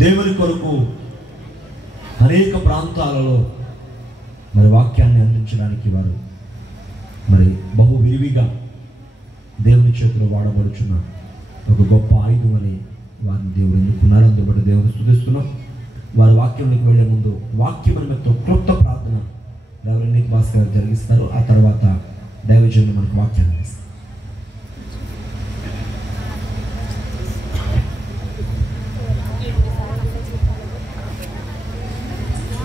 దేవుని కొరకు అనేక ప్రాంతాలలో మరి వాక్యాన్ని అందించడానికి వారు మరి బహు విరివిగా దేవుని చేతిలో వాడబడుచున్న ఒక గొప్ప ఆయుధం అని వారిని దేవుడు ఎన్నుకున్నారు. అందుబట్టి దేవుని స్తుతిస్తున్నాం. వారి వాక్యంలోకి వెళ్ళే ముందు వాక్యం నిమిత్తం క్లుప్త ప్రార్థన రెవరెండ్ నిక్ భాస్కర్ గారు జరిగిస్తారు. ఆ తర్వాత దైవజనులు మనకు వాక్యాన్ని ఇస్తారు.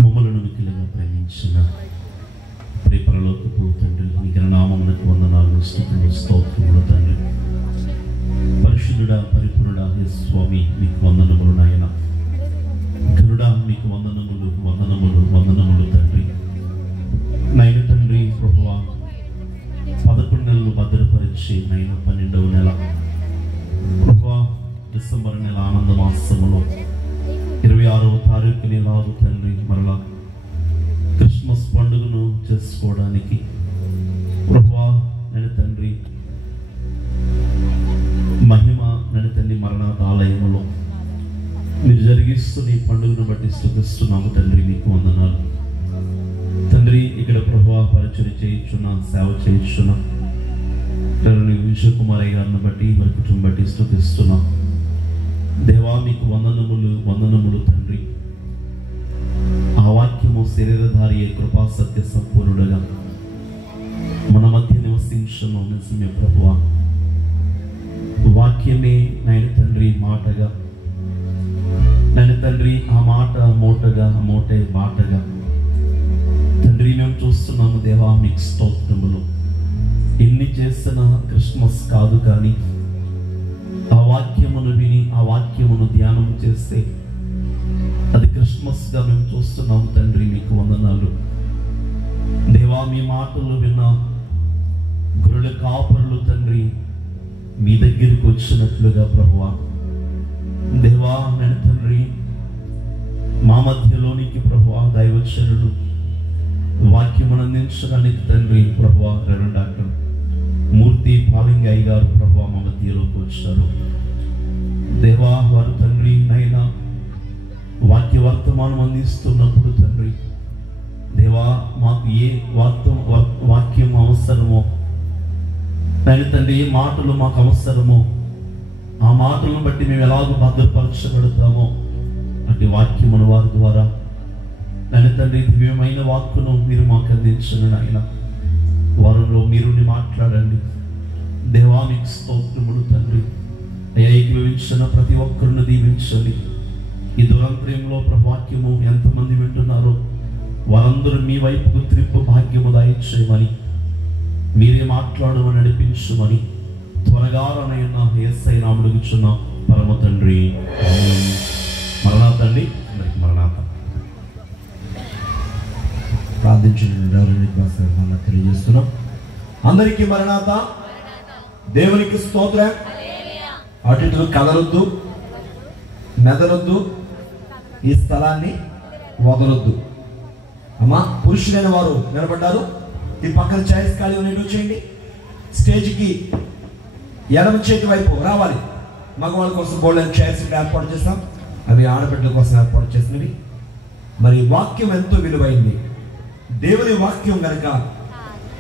మమ్మలను మిక్కిలిగా ప్రేమించిన పరలోకపు తండ్రి, నీ నామమునకు వందనాలు, స్తుతులు, స్తోత్రములు తండ్రి. పరిశుద్ధుడా, పరిపూర్ణుడా యేసు స్వామి, మీకు వందనములు నాయన. ఘనుడా, మీకు వందనములు, వందనములు, వందనములు తండ్రి. నాయన తండ్రి ప్రభువా, 11 నెలలు భద్రపరిచి నాయన 12వ నెల ప్రభువా, డిసెంబర్ నెల ఆనంద మాసములో 26వ తారీఖుని నాడు తండ్రి మరలా క్రిస్మస్ పండుగను చేసుకోవడానికి ప్రభువా నేను తండ్రి మహిమ నేను తండ్రి మరణాత ఆలయములో మీరు జరిగిస్తున్న ఈ పండుగను బట్టి స్తుతిస్తున్నాము తండ్రి. మీకు వందనాలు తండ్రి. ఇక్కడ ప్రభువా పరిచయం చేయించున్న, సేవ చేయించున్న విజయకుమారయ్య గారిని బట్టి, వారి కుటుంబం బట్టి స్తుతిస్తున్నాం దేవా. మీకు వందనములు, వందనములు తండ్రి. ఆ వాక్యము శరీరధారి కృపా సత్య సంపూర్ణుడుగా మన మధ్య నివసించను నిజమే ప్రభువా. వాక్యమే నాయన తండ్రి మాటగా, నాయన తండ్రి ఆ మాట మూటగా, ఆ మూటే బాటగా తండ్రి మేము చూస్తున్నాము దేవా. మీకు స్తోత్రములు. ఎన్ని చేసిన క్రిస్మస్ కాదు కానీ ఆ వాక్యమును విని ఆ వాక్యమును ధ్యానం చేస్తే అది క్రిస్మస్గా మేము చూస్తున్నాము తండ్రి. మీకు వందనాలు దేవా. మీ మాటలు విన్న గొర్రెల కాపరులు తండ్రి మీ దగ్గరికి వచ్చినట్లుగా ప్రభువా దేవా నేను తండ్రి మా మధ్యలోనికి ప్రభువా దైవచనుడు వాక్యమును అందించడానికి తండ్రి ప్రభువా రెవరెండ్ డాక్టర్ మూర్తి పాలింగయ్య గారు ప్రభువా మా మధ్యలోకి వచ్చారు దేవా. వారు తండ్రి నైనా వాక్య వర్తమానం అందిస్తున్నప్పుడు తండ్రి దేవా మాకు ఏ వాక్యం అవసరమో నైనా తండ్రి ఏ మాటలు మాకు అవసరమో ఆ మాటలను బట్టి మేము ఎలాగో భద్రపరచబడతామో అటు వాక్యమును వారి ద్వారా నైనా తండ్రి దివ్యమైన వాక్కును మీరు మాకు అందించండి నాయన. వారంలో మీరు మాట్లాడండి దేవా. మీకు స్తోత్రములు తండ్రి. ఏకీభవించిన ప్రతి ఒక్కరిని దీవించండి. ఈ దురంత్రయంలో వాక్యము ఎంతమంది వింటున్నారో వారందరూ మీ వైపుకు త్రిప్పు భాగ్యము దయచేయమని, మీరే మాట్లాడమని నడిపించమని త్వరగా రానయ్యన్న యేసయ్య నామమున అడుగుచున్నాం పరమ తండ్రి. మరణాత అండి, మరణాత. ప్రార్థించిన తెలియజేస్తున్నాం. అందరికీ మరణాత. దేవునికి స్తోత్రం. అటు ఇటు కదలొద్దు, మెదలొద్దు, ఈ స్థలాన్ని వదలొద్దు. అమ్మా పురుషులైన వారు నిలబడ్డారు. ఈ పక్కన ఛాయిస్ ఖాళీ ఉన్నట్టు చేయండి. స్టేజ్కి ఎడమ చేతి వైపు రావాలి. మగవాళ్ళ కోసం గోల్డెన్ చైర్స్ ఏర్పాటు చేస్తాం. అవి ఆడబిడ్డల కోసం ఏర్పాటు చేసినవి. మరి వాక్యం ఎంతో విలువైంది. దేవుని వాక్యం కనుక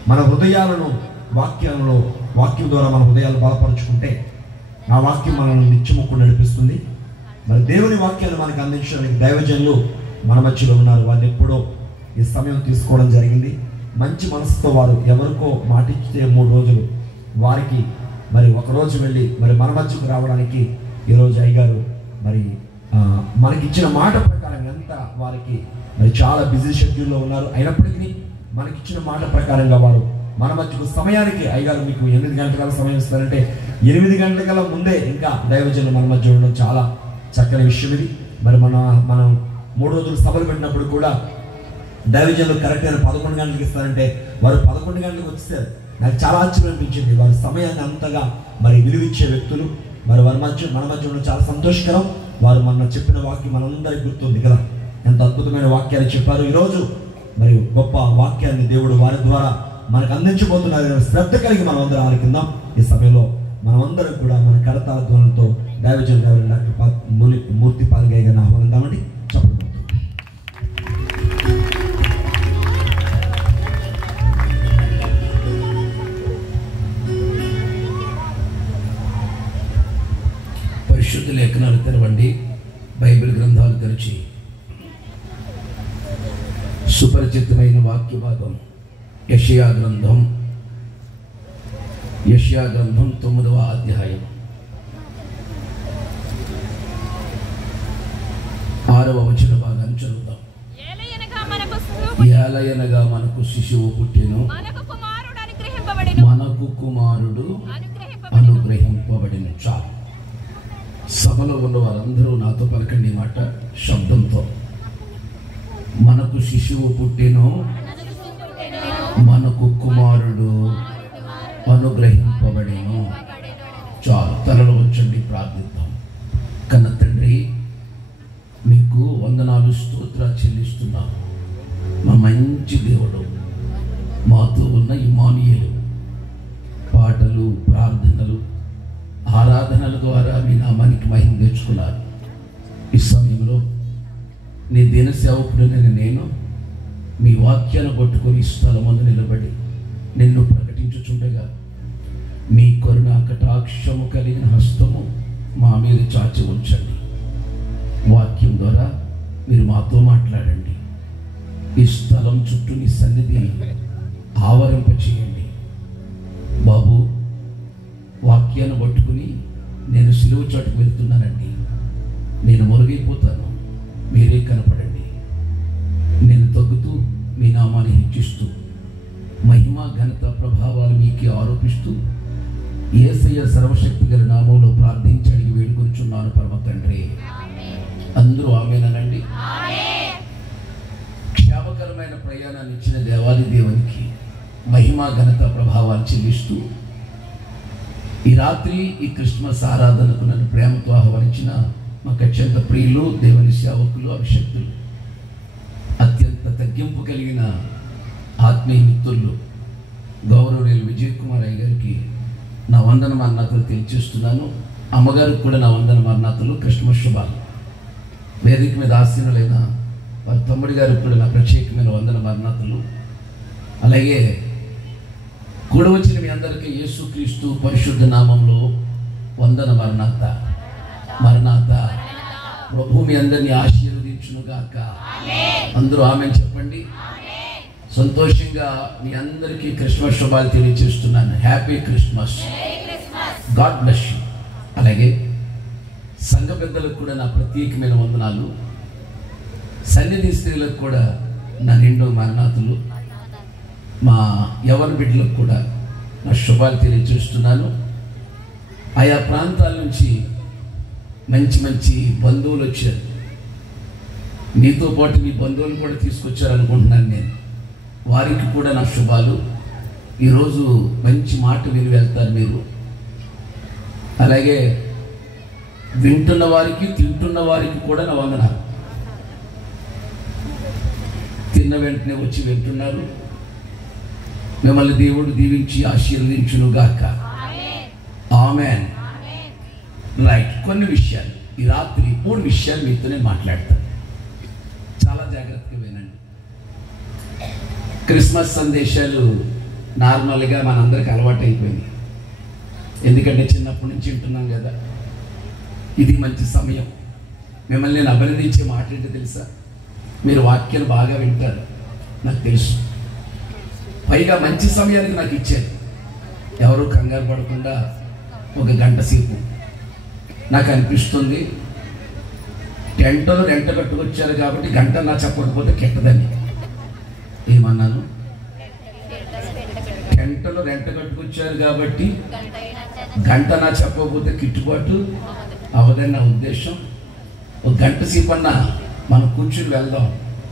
మన హృదయాలను వాక్యం ద్వారా మన హృదయాలు బలపరుచుకుంటే ఆ వాక్యం మనల్ని నిత్యముక్కు నడిపిస్తుంది. మరి దేవుని వాక్యాన్ని మనకు అందించడానికి దైవజనులు మన మధ్యలో ఉన్నారు. వాళ్ళు ఎప్పుడో ఈ సమయం తీసుకోవడం జరిగింది. మంచి మనసుతో వారు ఎవరికో మాటిచ్చే 3 రోజులు వారికి మరి ఒకరోజు వెళ్ళి మరి మన మధ్యకు రావడానికి ఈరోజు అయ్యగారు మరి మనకిచ్చిన మాట ప్రకారం ఎంత వారికి మరి చాలా బిజీ షెడ్యూల్లో ఉన్నారు. అయినప్పటికీ మనకిచ్చిన మాట ప్రకారంగా వారు మన మధ్యకు సమయానికి అయ్యగారు మీకు 8 గంటల సమయం ఇస్తారంటే 8 గంటల ముందే ఇంకా దైవజనులు మన మధ్య ఉండడం చాలా చక్కని విషయం ఇది. మరి మనం 3 రోజులు సభలు పెట్టినప్పుడు కూడా దైవజనులు కరెక్ట్ అయిన 11 గంటలకు ఇస్తారంటే వారు 11 గంటలకు వచ్చేసారు. నాకు చాలా ఆశ్చర్యం అనిపించింది. వారి సమయాన్ని అంతగా మరి విలువిచ్చే వ్యక్తులు. మరి వారి మన మధ్య ఉండడం చాలా సంతోషకరం. వారు మన చెప్పిన వాక్యం మనందరికీ గుర్తుంది కదా, ఎంత అద్భుతమైన వాక్యాలు చెప్పారు. ఈరోజు మరి గొప్ప వాక్యాన్ని దేవుడు వారి ద్వారా మనకు అందించబోతున్నారు. శ్రద్ధ కలిగి మనం అందరం ఆలకిందాం. ఈ సమయంలో మనమందరం కూడా మన కరతాల ధ్వనులతో దైవజనుడు డాక్టర్ మూర్తి పాలింగయ్య గారిని ఆహ్వానం బైబిల్ గ్రంథాలు తెరిచి సుపరిచితమైన వాక్య భాగం యెషయా గ్రంథం 9వ అధ్యాయం 6వ వచన భాగాన్ని చదువుదాం. ఏలయనగా మనకు శిశువు పుట్టెను, మనకు కుమారుడు అనుగ్రహింపబడిన. చాలు. సభలో ఉన్న వారందరూ నాతో పలకండి మాట శబ్దంతో. మనకు శిశువు పుట్టెను, మనకు కుమారుడు అనుగ్రహింపబడెను. చాలు. తలలో వచ్చండి, ప్రార్థిద్దాం. కన్న తండ్రి, మీకు వందనాలు స్తోత్రాలు చెల్లిస్తున్నాం. మా మంచి దేవుడు, మాతో ఉన్న ఇమ్మానుయేలు, పాటలు, ప్రార్థనలు, ఆరాధనల ద్వారా మీ నామానికి మహిమ తెచ్చుకున్నారు. ఈ సమయంలో నీ దీన సేవకుడైన నేను మీ వాక్యాన్ని పట్టుకొని స్థలం ముందు నిలబడి నిన్ను ప్రకటించుచుండగా మీ కరుణ కటాక్షము కలిగిన హస్తము మా మీద చాచి ఉంచండి. వాక్యం ద్వారా మీరు మాతో మాట్లాడండి. ఈ స్థలం చుట్టూ నీ సన్నిధిని ఆవరింపచేయండి. బాబు, వాక్యాన్ని పట్టుకుని నేను సిలువ చాటుకు వెళ్తున్నానండి. నేను మొరుగైపోతాను, మీరే కనపడండి. నేను తగ్గుతూ మీ నామాన్ని హెచ్చిస్తూ మహిమ ఘనత ప్రభావాలు మీకే ఆరోపిస్తూ యేసయ్య సర్వశక్తి గల నామంలో ప్రార్థించి అడిగి వేడుకొనిచున్నాను పరమ తండ్రి. అందరూ ఆమేనండి. క్షేమకరమైన ప్రయాణాన్ని ఇచ్చిన దేవాది దేవునికి మహిమ ఘనత ప్రభావాలు చెల్లిస్తూ ఈ రాత్రి ఈ క్రిస్మస్ ఆరాధనకు నన్ను ప్రేమతో ఆహ్వానించిన మాకు అత్యంత ప్రియులు, దేవుని సేవకులు, అభిషక్తులు, అత్యంత తగ్గింపు కలిగిన ఆత్మీయ మిత్రులు గౌరవనీయులు విజయ్ కుమార్ అయ్య గారికి నా వందన మరణాతలు తెలియజేస్తున్నాను. అమ్మగారికి కూడా నా వందన మరణాతలు, క్రిస్మస్ శుభాలు. వేదిక మీద ఆసీనులైన వారి తమ్ముడి గారికి కూడా నా ప్రత్యేకమైన వందన మరణాతలు. అలాగే కూడా వచ్చిన మీ అందరికీ యేసుక్రీస్తు పరిశుద్ధ నామంలో వందన మరణాత. ప్రభు మీ అందరినీ ఆశీర్వదించునుగాక. అందరూ ఆమెన్ చెప్పండి. సంతోషంగా మీ అందరికీ క్రిస్మస్ శుభాలు తెలియజేస్తున్నాను. Happy Christmas, God bless you. అలాగే సంఘ పెద్దలకు కూడా నా ప్రత్యేకమైన వందనాలు. సన్నిధి స్త్రీలకు కూడా నా నిండు మరణాతులు. మా యవన బిడ్డలకు కూడా నా శుభాలు తెలియజేస్తున్నాను. ఆయా ప్రాంతాల నుంచి మంచి మంచి బంధువులు వచ్చారు. మీతో పాటు మీ బంధువులు కూడా తీసుకొచ్చారనుకుంటున్నాను నేను. వారికి కూడా నా శుభాలు. ఈరోజు మంచి మాట విని వెళ్తారు మీరు. అలాగే వింటున్న వారికి, తింటున్న వారికి కూడా నా వందనాలు. తిన్న వెంటనే వచ్చి వింటున్నారు. మిమ్మల్ని దేవుడు దీవించి ఆశీర్వదించునుగాక. ఆమెన్. రైట్. కొన్ని విషయాలు ఈ రాత్రి 3 విషయాలు మీతో నేను మాట్లాడతాను. చాలా జాగ్రత్తగా వినండి. క్రిస్మస్ సందేశాలు నార్మల్గా మనందరికి అలవాటు అయిపోయింది. ఎందుకంటే చిన్నప్పటి నుంచి వింటున్నాం కదా. ఇది మంచి సమయం. మిమ్మల్ని నేను అభినందించే మాట ఏంటో తెలుసా? మీరు వాక్యాలు బాగా వింటారు, నాకు తెలుసు. పైగా మంచి సమయానికి నాకు ఇచ్చారు. ఎవరు కంగారు పడకుండా 1 గంట సేపు. నాకు అనిపిస్తుంది టెంటలో రెంట కట్టుకొచ్చారు కాబట్టి గంట నా చెప్పకపోతే కెట్టదని. ఏమన్నాను? టెంటలో రెంట కట్టుకొచ్చారు కాబట్టి గంట నా చెప్పకపోతే కిట్టుబాటు అవదని నా ఉద్దేశం. 1 గంట సేపు అన్నా మనం కూర్చుని వెళ్దాం.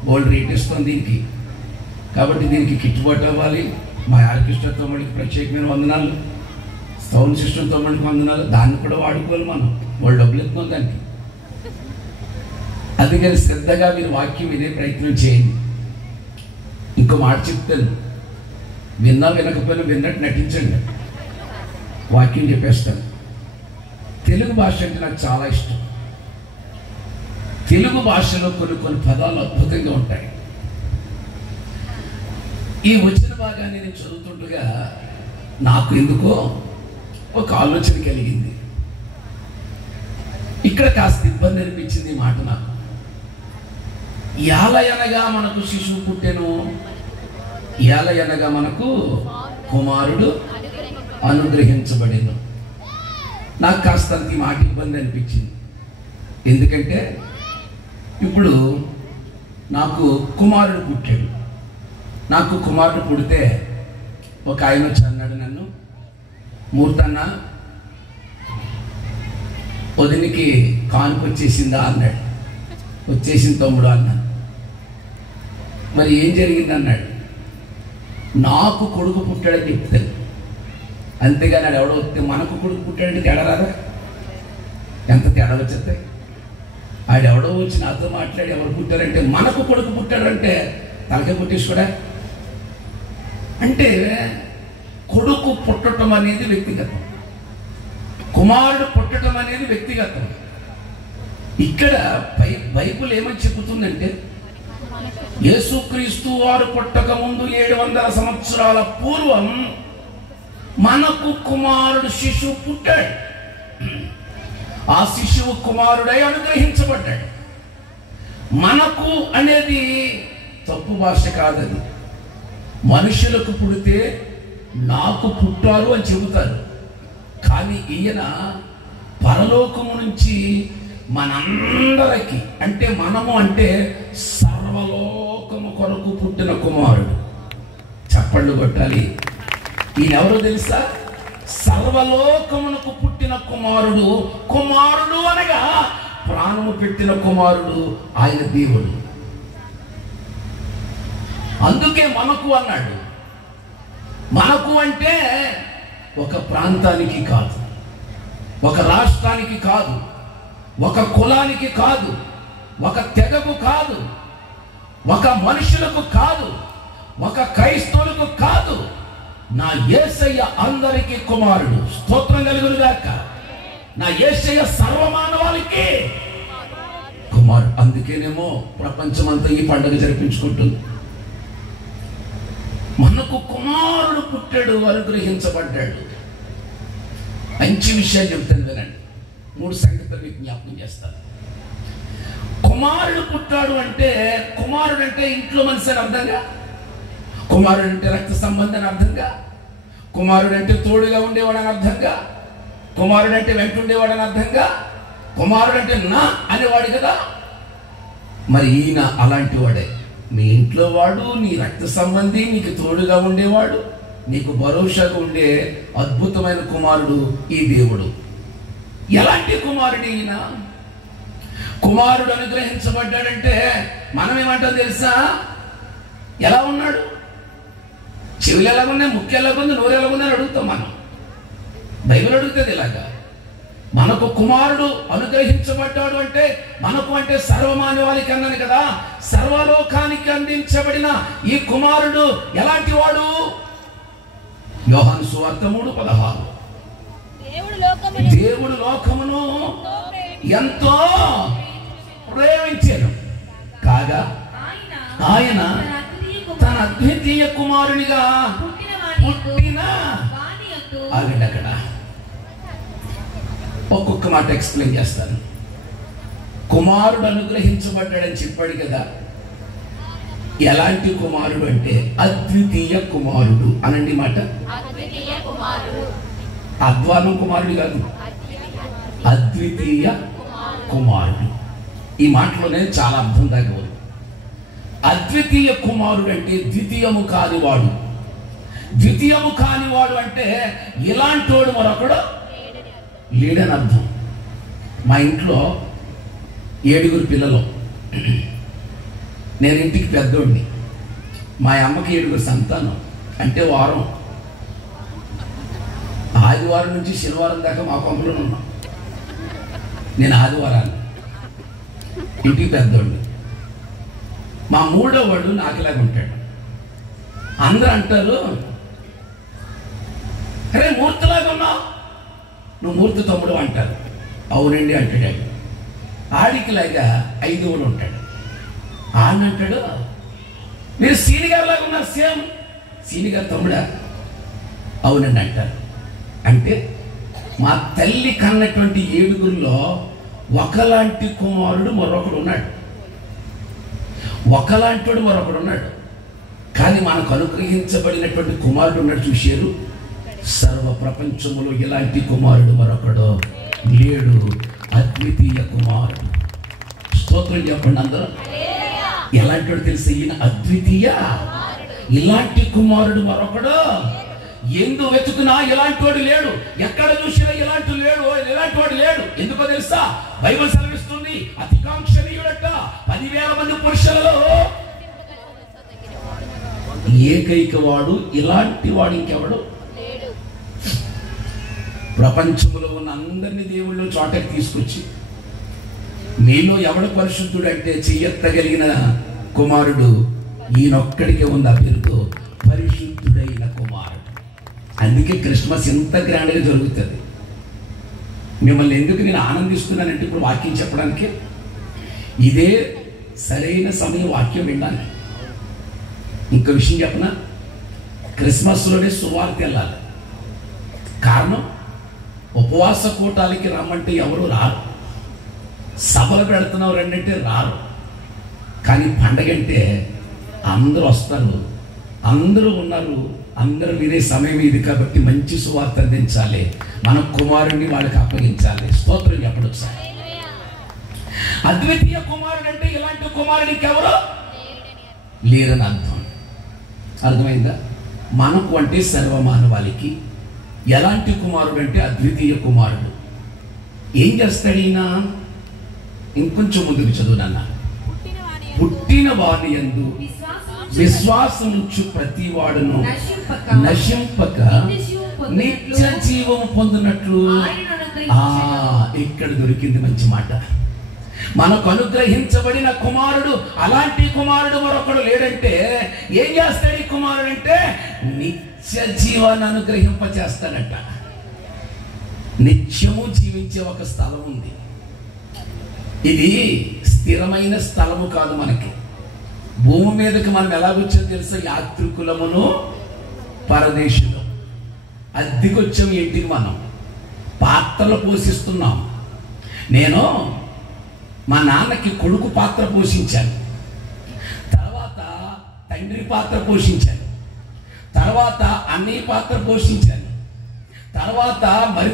గోల్డ్ రేట్ ఇస్తాం దీనికి, కాబట్టి దీనికి కిట్టుబాటు అవ్వాలి. మా ఆర్కెస్ట్రా తమ్ముడికి ప్రత్యేకమైన వందనాలు, సౌండ్ సిస్టమ్ తమ్ముడికి వందనాలు. దాన్ని కూడా వాడుకోవాలి మనం. వాళ్ళు డబ్బులు ఎత్తున్నాం దానికి. అందుకని శ్రద్ధగా మీరు వాక్యం వినే ప్రయత్నం చేయండి. ఇంకో మాట చెప్తాను, విన్నా వినకపోయినా విన్నట్టు నటించండి. వాక్యం చెప్పేస్తాను. తెలుగు భాష అంటే నాకు చాలా ఇష్టం. తెలుగు భాషలో కొన్ని పదాలు అద్భుతంగా ఉంటాయి. ఈ వచన భాగాన్ని నేను చదువుతుండగా నాకు ఎందుకో ఒక ఆలోచన కలిగింది. ఈ ఇక్కడ కాస్త ఇబ్బంది అనిపించింది ఈ మాట నాకు. యాలయనగా మనకు శిశువు పుట్టెను, యాలయనగా మనకు కుమారుడు అనుగ్రహించబడెను. నాకు కాస్త అంత ఈ మాట ఇబ్బంది అనిపించింది. ఎందుకంటే ఇప్పుడు నాకు కుమారుడు పుట్టాడు. నాకు కుమారుడు పుడితే ఒక ఆయన వచ్చి అన్నాడు నన్ను, మూర్తన్న వదినికి కానుక వచ్చేసిందా అన్నాడు. వచ్చేసింది తమ్ముడు అన్నాను. మరి ఏం జరిగింది అన్నాడు. నాకు కొడుకు పుట్టాడని చెప్తాను, అంతేగాని ఆడు ఎవడో వస్తే మనకు కొడుకు పుట్టాడంటే తేడా రాదా? ఎంత తేడా వచ్చేస్తాయి. ఆడెవడో వచ్చి నాతో మాట్లాడి ఎవరు పుట్టారంటే మనకు కొడుకు పుట్టాడంటే తలకే పుట్టేసుకోడా. అంటే కొడుకు పుట్టడం అనేది వ్యక్తిగతం, కుమారుడు పుట్టడం అనేది వ్యక్తిగతం. ఇక్కడ బైబిల్ ఏమని చెబుతుందంటే యేసుక్రీస్తు వారు పుట్టక ముందు 700 సంవత్సరాల పూర్వం మనకు కుమారుడు శిశువు పుట్టాడు. ఆ శిశువు కుమారుడై అనుగ్రహించబడ్డాడు. మనకు అనేది తప్పు భాష కాదది. మనుషులకు పుడితే నాకు పుట్టారు అని చెబుతారు, కానీ ఈయన పరలోకము నుంచి మనందరికి, అంటే మనము అంటే సర్వలోకము కొరకు పుట్టిన కుమారుడు. చప్పళ్ళు కొట్టాలి. ఈయన ఎవరో తెలుసా? సర్వలోకమునకు పుట్టిన కుమారుడు. కుమారుడు అనగా ప్రాణము పెట్టిన కుమారుడు, ఆయన దేవుడు. అందుకే మనకు అన్నాడు. మనకు అంటే ఒక ప్రాంతానికి కాదు, ఒక రాష్ట్రానికి కాదు, ఒక కులానికి కాదు, ఒక తెగకు కాదు, ఒక మనుషులకు కాదు, ఒక క్రైస్తవులకు కాదు. నా యేసయ్య అందరికీ కుమారుడు. స్తోత్రం కలుగునుగాక. నా యేసయ్య సర్వమానవాళికి కుమారుడు. అందుకేనేమో ప్రపంచమంతా ఈ పండుగ జరిపించుకుంటుంది. మనకు కుమారుడు పుట్టాడు, అనుగ్రహించబడ్డాడు. మంచి విషయాలు చెప్తాను వినండి. 3 సంగతులు మీకు జ్ఞాపకం చేస్తాను. కుమారుడు పుట్టాడు అంటే, కుమారుడు అంటే ఇంట్లో మనిషి అని అర్థంగా, కుమారుడు అంటే రక్త సంబంధం అని అర్థంగా, కుమారుడు అంటే తోడుగా ఉండేవాడని అర్థంగా, కుమారుడు అంటే వెంట ఉండేవాడని అర్థంగా, కుమారుడు అంటే నా అనేవాడు కదా. మరి ఈయన అలాంటి వాడే. మీ ఇంట్లో వాడు, నీ రక్త సంబంధి, నీకు తోడుగా ఉండేవాడు, నీకు భరోసాగా ఉండే అద్భుతమైన కుమారుడు ఈ దేవుడు. ఎలాంటి కుమారుడు ఈయన? కుమారుడు అనుగ్రహించబడ్డాడంటే మనం ఏమంటాం తెలుసా? ఎలా ఉన్నాడు? చెవులు ఎలాగున్నాయి, ముక్కు ఎలాగుంది, నోరు ఎలాగుంది అని అడుగుతాం మనం. బైబిల్ అడుగుతుంది ఇలాగా. మనకు కుమారుడు అనుగ్రహించబడ్డాడు అంటే, మనకు అంటే సర్వమానవాళికి అన్నాను కదా, సర్వలోకానికి అందించబడిన ఈ కుమారుడు ఎలాంటి వాడు? యోహాను సువార్త 3:16. దేవుడు లోకమును ఎంతో ప్రేమించాడు కాగా ఆయన తన అద్వితీయ కుమారునిగా పుట్టిన. అక్కడ ఒక్కొక్క మాట ఎక్స్ప్లెయిన్ చేస్తాను. కుమారుడు అనుగ్రహించబడ్డాడని చెప్పాడు కదా. ఎలాంటి కుమారుడు అంటే అద్వితీయ కుమారుడు అనండి మాట. అద్వానం కుమారుడు కాదు, అద్వితీయ కుమారుడు. ఈ మాటలోనే చాలా అర్థం దాకా ఉంది. అద్వితీయ కుమారుడు అంటే ద్వితీయము కానివాడు. ద్వితీయము కానివాడు అంటే ఇలాంటోడు మరొకడు లేడని అర్థం. మా ఇంట్లో 7 పిల్లలు, నేను ఇంటికి పెద్దోడిని. మా అమ్మకి 7 సంతానం. అంటే వారం, ఆదివారం నుంచి శనివారం దాకా మా పంపులో ఉన్నాం. నేను ఆదివారాన్ని ఇంటికి పెద్దోడిని. మా 3వ వాడు నాకులాగా ఉంటాడు. అందరూ అంటారు, అరే మూర్తిలాగా ఉన్నావు, నువ్వు మూర్తి తమ్ముడు అంటారు. అవునండి అంటాడు. ఆడికిలాగా 5వ ఉంటాడు. ఆడంటాడు, మీరు సీని గారు లాగా ఉన్నారు, సేమ్ సీని గారు తమ్ముడా? అవునండి అంటారు. అంటే మా తల్లి కన్నటువంటి 7 గురిలో ఒకలాంటి కుమారుడు మరొకడు ఉన్నాడు, ఒకలాంటి మరొకడు ఉన్నాడు. కానీ మనకు అనుగ్రహించబడినటువంటి కుమారుడు ఉన్నాడు. చూశారు, సర్వ ప్రపంచములో ఇలాంటి కుమారుడు మరొకడు లేడు, అద్వితీయ కుమారుడు. స్తోత్రం చెప్పండి అందరూ. ఎలాంటి వాడు తెలుసు? ఈయన అద్వితీయ, ఇలాంటి కుమారుడు మరొకడు ఎందు వెతుకునా ఇలాంటి వాడు లేడు, ఎక్కడ చూసినా ఇలాంటి వాడు లేడు. ఎందుకో తెలుసా? బైబిల్ సెలవిస్తుంది, అతికాంక్షణీయుడట 10,000 మంది పురుషులలో ఏకైక వాడు, ఇలాంటి వాడు ఇంకెవడు? ప్రపంచంలో ఉన్న అందరినీ దేవుళ్ళు చోటకి తీసుకొచ్చి, మీలో ఎవడు పరిశుద్ధుడు అంటే చెయ్యెత్తగలిగిన కుమారుడు ఈయనొక్కడికే ఉంది ఆ పేరుతో, పరిశుద్ధుడైన కుమారుడు. అందుకే క్రిస్మస్ ఇంత గ్రాండ్గా జరుగుతుంది. మిమ్మల్ని ఎందుకు నేను ఆనందిస్తున్నానంటే ఇప్పుడు వాక్యం చెప్పడానికి ఇదే సరైన సమయం వాక్యం వినడానికి. ఇంకో విషయం చెప్పనా, క్రిస్మస్లోనే సువార్త వెళ్ళాలి. కారణం, ఉపవాస కూటాలకి రమ్మంటే ఎవరు రారు, సభలు పెడుతున్నావు రండంటే రారు. కానీ పండగ అంటే అందరూ వస్తారు, అందరూ ఉన్నారు, అందరూ వినే సమయం ఇది. కాబట్టి మంచి సువార్త అందించాలి, మన కుమారుడిని వాళ్ళకి అప్పగించాలి. స్తోత్రం చెప్పడం సార్. అద్వితీయ కుమారుడు అంటే ఇలాంటి కుమారుడికి ఎవరు లేరని అర్థం. అర్థమైందా? మనకు అంటే సర్వమానవాళికి ఎలాంటి కుమారుడు అంటే అద్వితీయ కుమారుడు. ఏం చేస్తాడు ఈయన? ఇంకొంచెం ముందుకు చదువు నాన్న. పుట్టిన వాని యందు విశ్వాసముంచు ప్రతి వాడును నశింపక నిత్య జీవము పొందినట్లు. ఇక్కడ దొరికింది మంచి మాట. మనకు అనుగ్రహించబడిన కుమారుడు, అలాంటి కుమారుడు మరొకడు లేడంటే ఏం చేస్తాడు ఈ కుమారుడు అంటే? నిత్య జీవాన్ని అనుగ్రహింపచేస్తాడట. నిత్యము జీవించే ఒక స్థలం ఉంది. ఇది స్థిరమైన స్థలము కాదు. మనకి భూమి మీదకి మనం ఎలాగొచ్చామో తెలుసా? యాత్రికులమును పరదేశులు. అద్దెకొచ్చాము ఇంటికి, మనం పాత్రలు పోషిస్తున్నాం. నేను మా నాన్నకి కొడుకు పాత్ర పోషించాను, తర్వాత తండ్రి పాత్ర పోషించాను, తర్వాత అన్నయ్య పాత్ర పోషించాను, తర్వాత మరి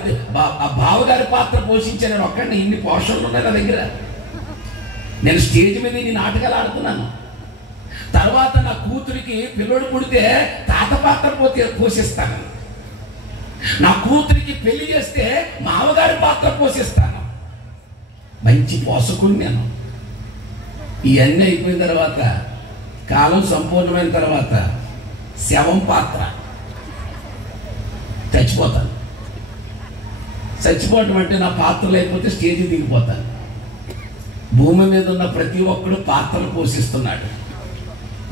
బావగారి పాత్ర పోషించాను. నేను ఒక్కడిని ఇన్ని పోషణలు ఉన్నాయి నా దగ్గర. నేను స్టేజ్ మీద ఇన్ని నాటకాలు ఆడుతున్నాను. తర్వాత నా కూతురికి పిల్లోడు పుడితే తాత పాత్ర పోషిస్తాను. నా కూతురికి పెళ్లి చేస్తే మామగారి పాత్ర పోషిస్తాను. మంచి పోషకుడు నేను. ఇవన్నీ అయిపోయిన తర్వాత, కాలం సంపూర్ణమైన తర్వాత శవం పాత్ర. చచ్చిపోతాను. చచ్చిపోవటం అంటే నా పాత్రలు అయిపోతే స్టేజ్ దిగిపోతాను. భూమి మీద ఉన్న ప్రతి ఒక్కడు పాత్రలు పోషిస్తున్నాడు.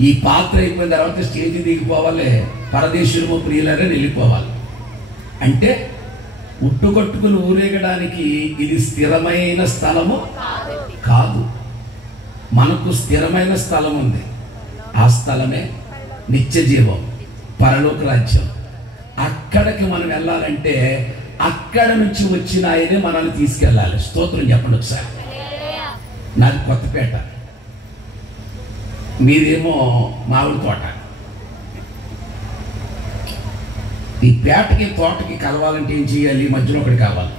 ఈ పాత్ర అయిపోయిన తర్వాత స్టేజ్ దిగిపోవాలి, పరదేశులము ప్రియులరని వెళ్ళిపోవాలి. అంటే ఉట్టుకొట్టుకుని ఊరేగడానికి ఇది స్థిరమైన స్థలము కాదు. మనకు స్థిరమైన స్థలం ఉంది. ఆ స్థలమే నిత్య జీవం, పరలోక రాజ్యం. అక్కడికి మనం వెళ్ళాలంటే అక్కడ నుంచి వచ్చిన ఆయనే మనల్ని తీసుకెళ్ళాలి. స్తోత్రం చెప్పండి ఒకసారి. నాది కొత్తపేట, మీదేమో మామిడి తోట. ఈ పేటకి తోటకి కలవాలంటే ఏం చేయాలి? మధ్యలో ఒకటి కావాలి.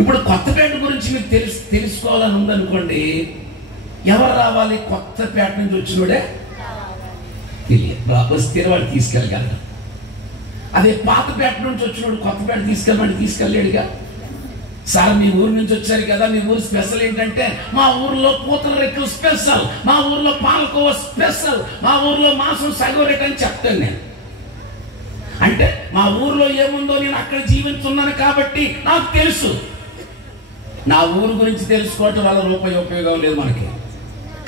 ఇప్పుడు కొత్తపేట గురించి మీకు తెలుసుకోవాలని ఉందనుకోండి, ఎవరు రావాలి? కొత్తపేట నుంచి వచ్చినోడే తెలియదు, వస్తే వాడు తీసుకెళ్ళగలడు. అదే పాతపేట నుంచి వచ్చినోడు కొత్తపేట తీసుకెళ్ళలేడుగా. సార్ మీ ఊరు నుంచి వచ్చారు కదా, మీ ఊరు స్పెషల్ ఏంటంటే, మా ఊర్లో పూతల రెక్కలు స్పెషల్, మా ఊర్లో పాలకోవ స్పెషల్, మా ఊర్లో మాంసం సగం రేట్ అని చెప్తాను నేను. అంటే మా ఊర్లో ఏముందో నేను అక్కడ జీవిస్తున్నాను కాబట్టి నాకు తెలుసు. నా ఊరు గురించి తెలుసుకోవటం వల్ల రూపాయి ఉపయోగం లేదు మనకి.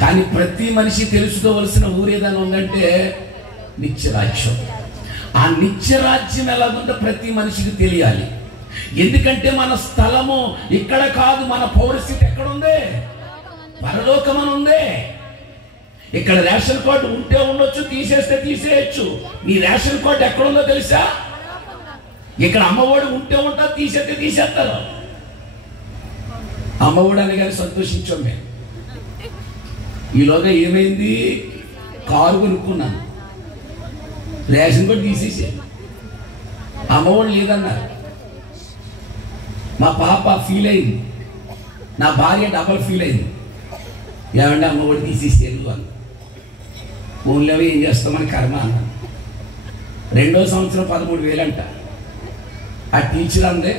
కానీ ప్రతి మనిషి తెలుసుకోవలసిన ఊరు ఏదైనా ఉందంటే నిత్యరాజ్యం. ఆ నిత్యరాజ్యం ఎలాగుందో ప్రతి మనిషికి తెలియాలి. ఎందుకంటే మన స్థలము ఇక్కడ కాదు, మన పౌరస్థితి ఎక్కడుంది? పరలోకమని ఉంది. ఇక్కడ రేషన్ కార్డు ఉంటే ఉండొచ్చు, తీసేస్తే తీసేయచ్చు. నీ రేషన్ కార్డు ఎక్కడుందో తెలుసా? ఇక్కడ అమ్మఒడి ఉంటే ఉంటా, తీసేస్తే తీసేస్తారు. అమ్మఒడి అనగానే సంతోషించాం మేము. ఈలోగా ఏమైంది, కారు కొనుక్కున్నాను, రేషన్ కూడా తీసేసాను, అమ్మఒడి లేదన్నారు. మా పాప ఫీల్ అయింది, నా భార్య డబల్ ఫీల్ అయింది. ఏమంటే అమ్మఒడి తీసేసారు అని. ఫోన్లో ఏం చేస్తామని కర్మ అన్నాను. 2వ సంవత్సరం 13,000 అంట. ఆ టీచర్ అందే,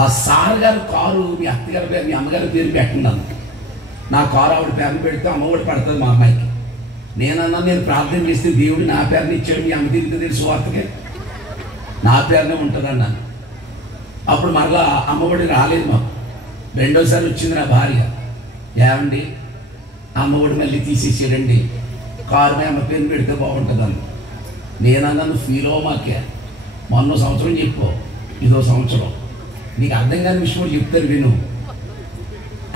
ఆ సార్ గారు కారు మీ అత్తగారి పేరు మీ అమ్మగారి పేరు పెట్టినాను. నా కారు ఆవిడ పేరు పెడితే అమ్మఒడి పడుతుంది మా అమ్మాయికి. నేనన్నా నేను ప్రార్థన చేస్తే దేవుడు నా పేరుని ఇచ్చాడు, మీ అమ్మ తిరిగి తెలుసు వార్తకే నా పేరునే ఉంటుంది అన్నాను. అప్పుడు మరలా అమ్మఒడి రాలేదు మాకు. 2వసారి వచ్చింది నా భార్య, ఏమండి అమ్మఒడి మళ్ళీ తీసేసాడండి, కారు మీ అమ్మ పేరు పెడితే బాగుంటుందని. నేనన్నా నువ్వు ఫీల్ అవ్వమాకే, మొన్న సంవత్సరం చెప్పు, ఇదో సంవత్సరం నీకు అర్థం కాని విషయం కూడా చెప్తారు విను.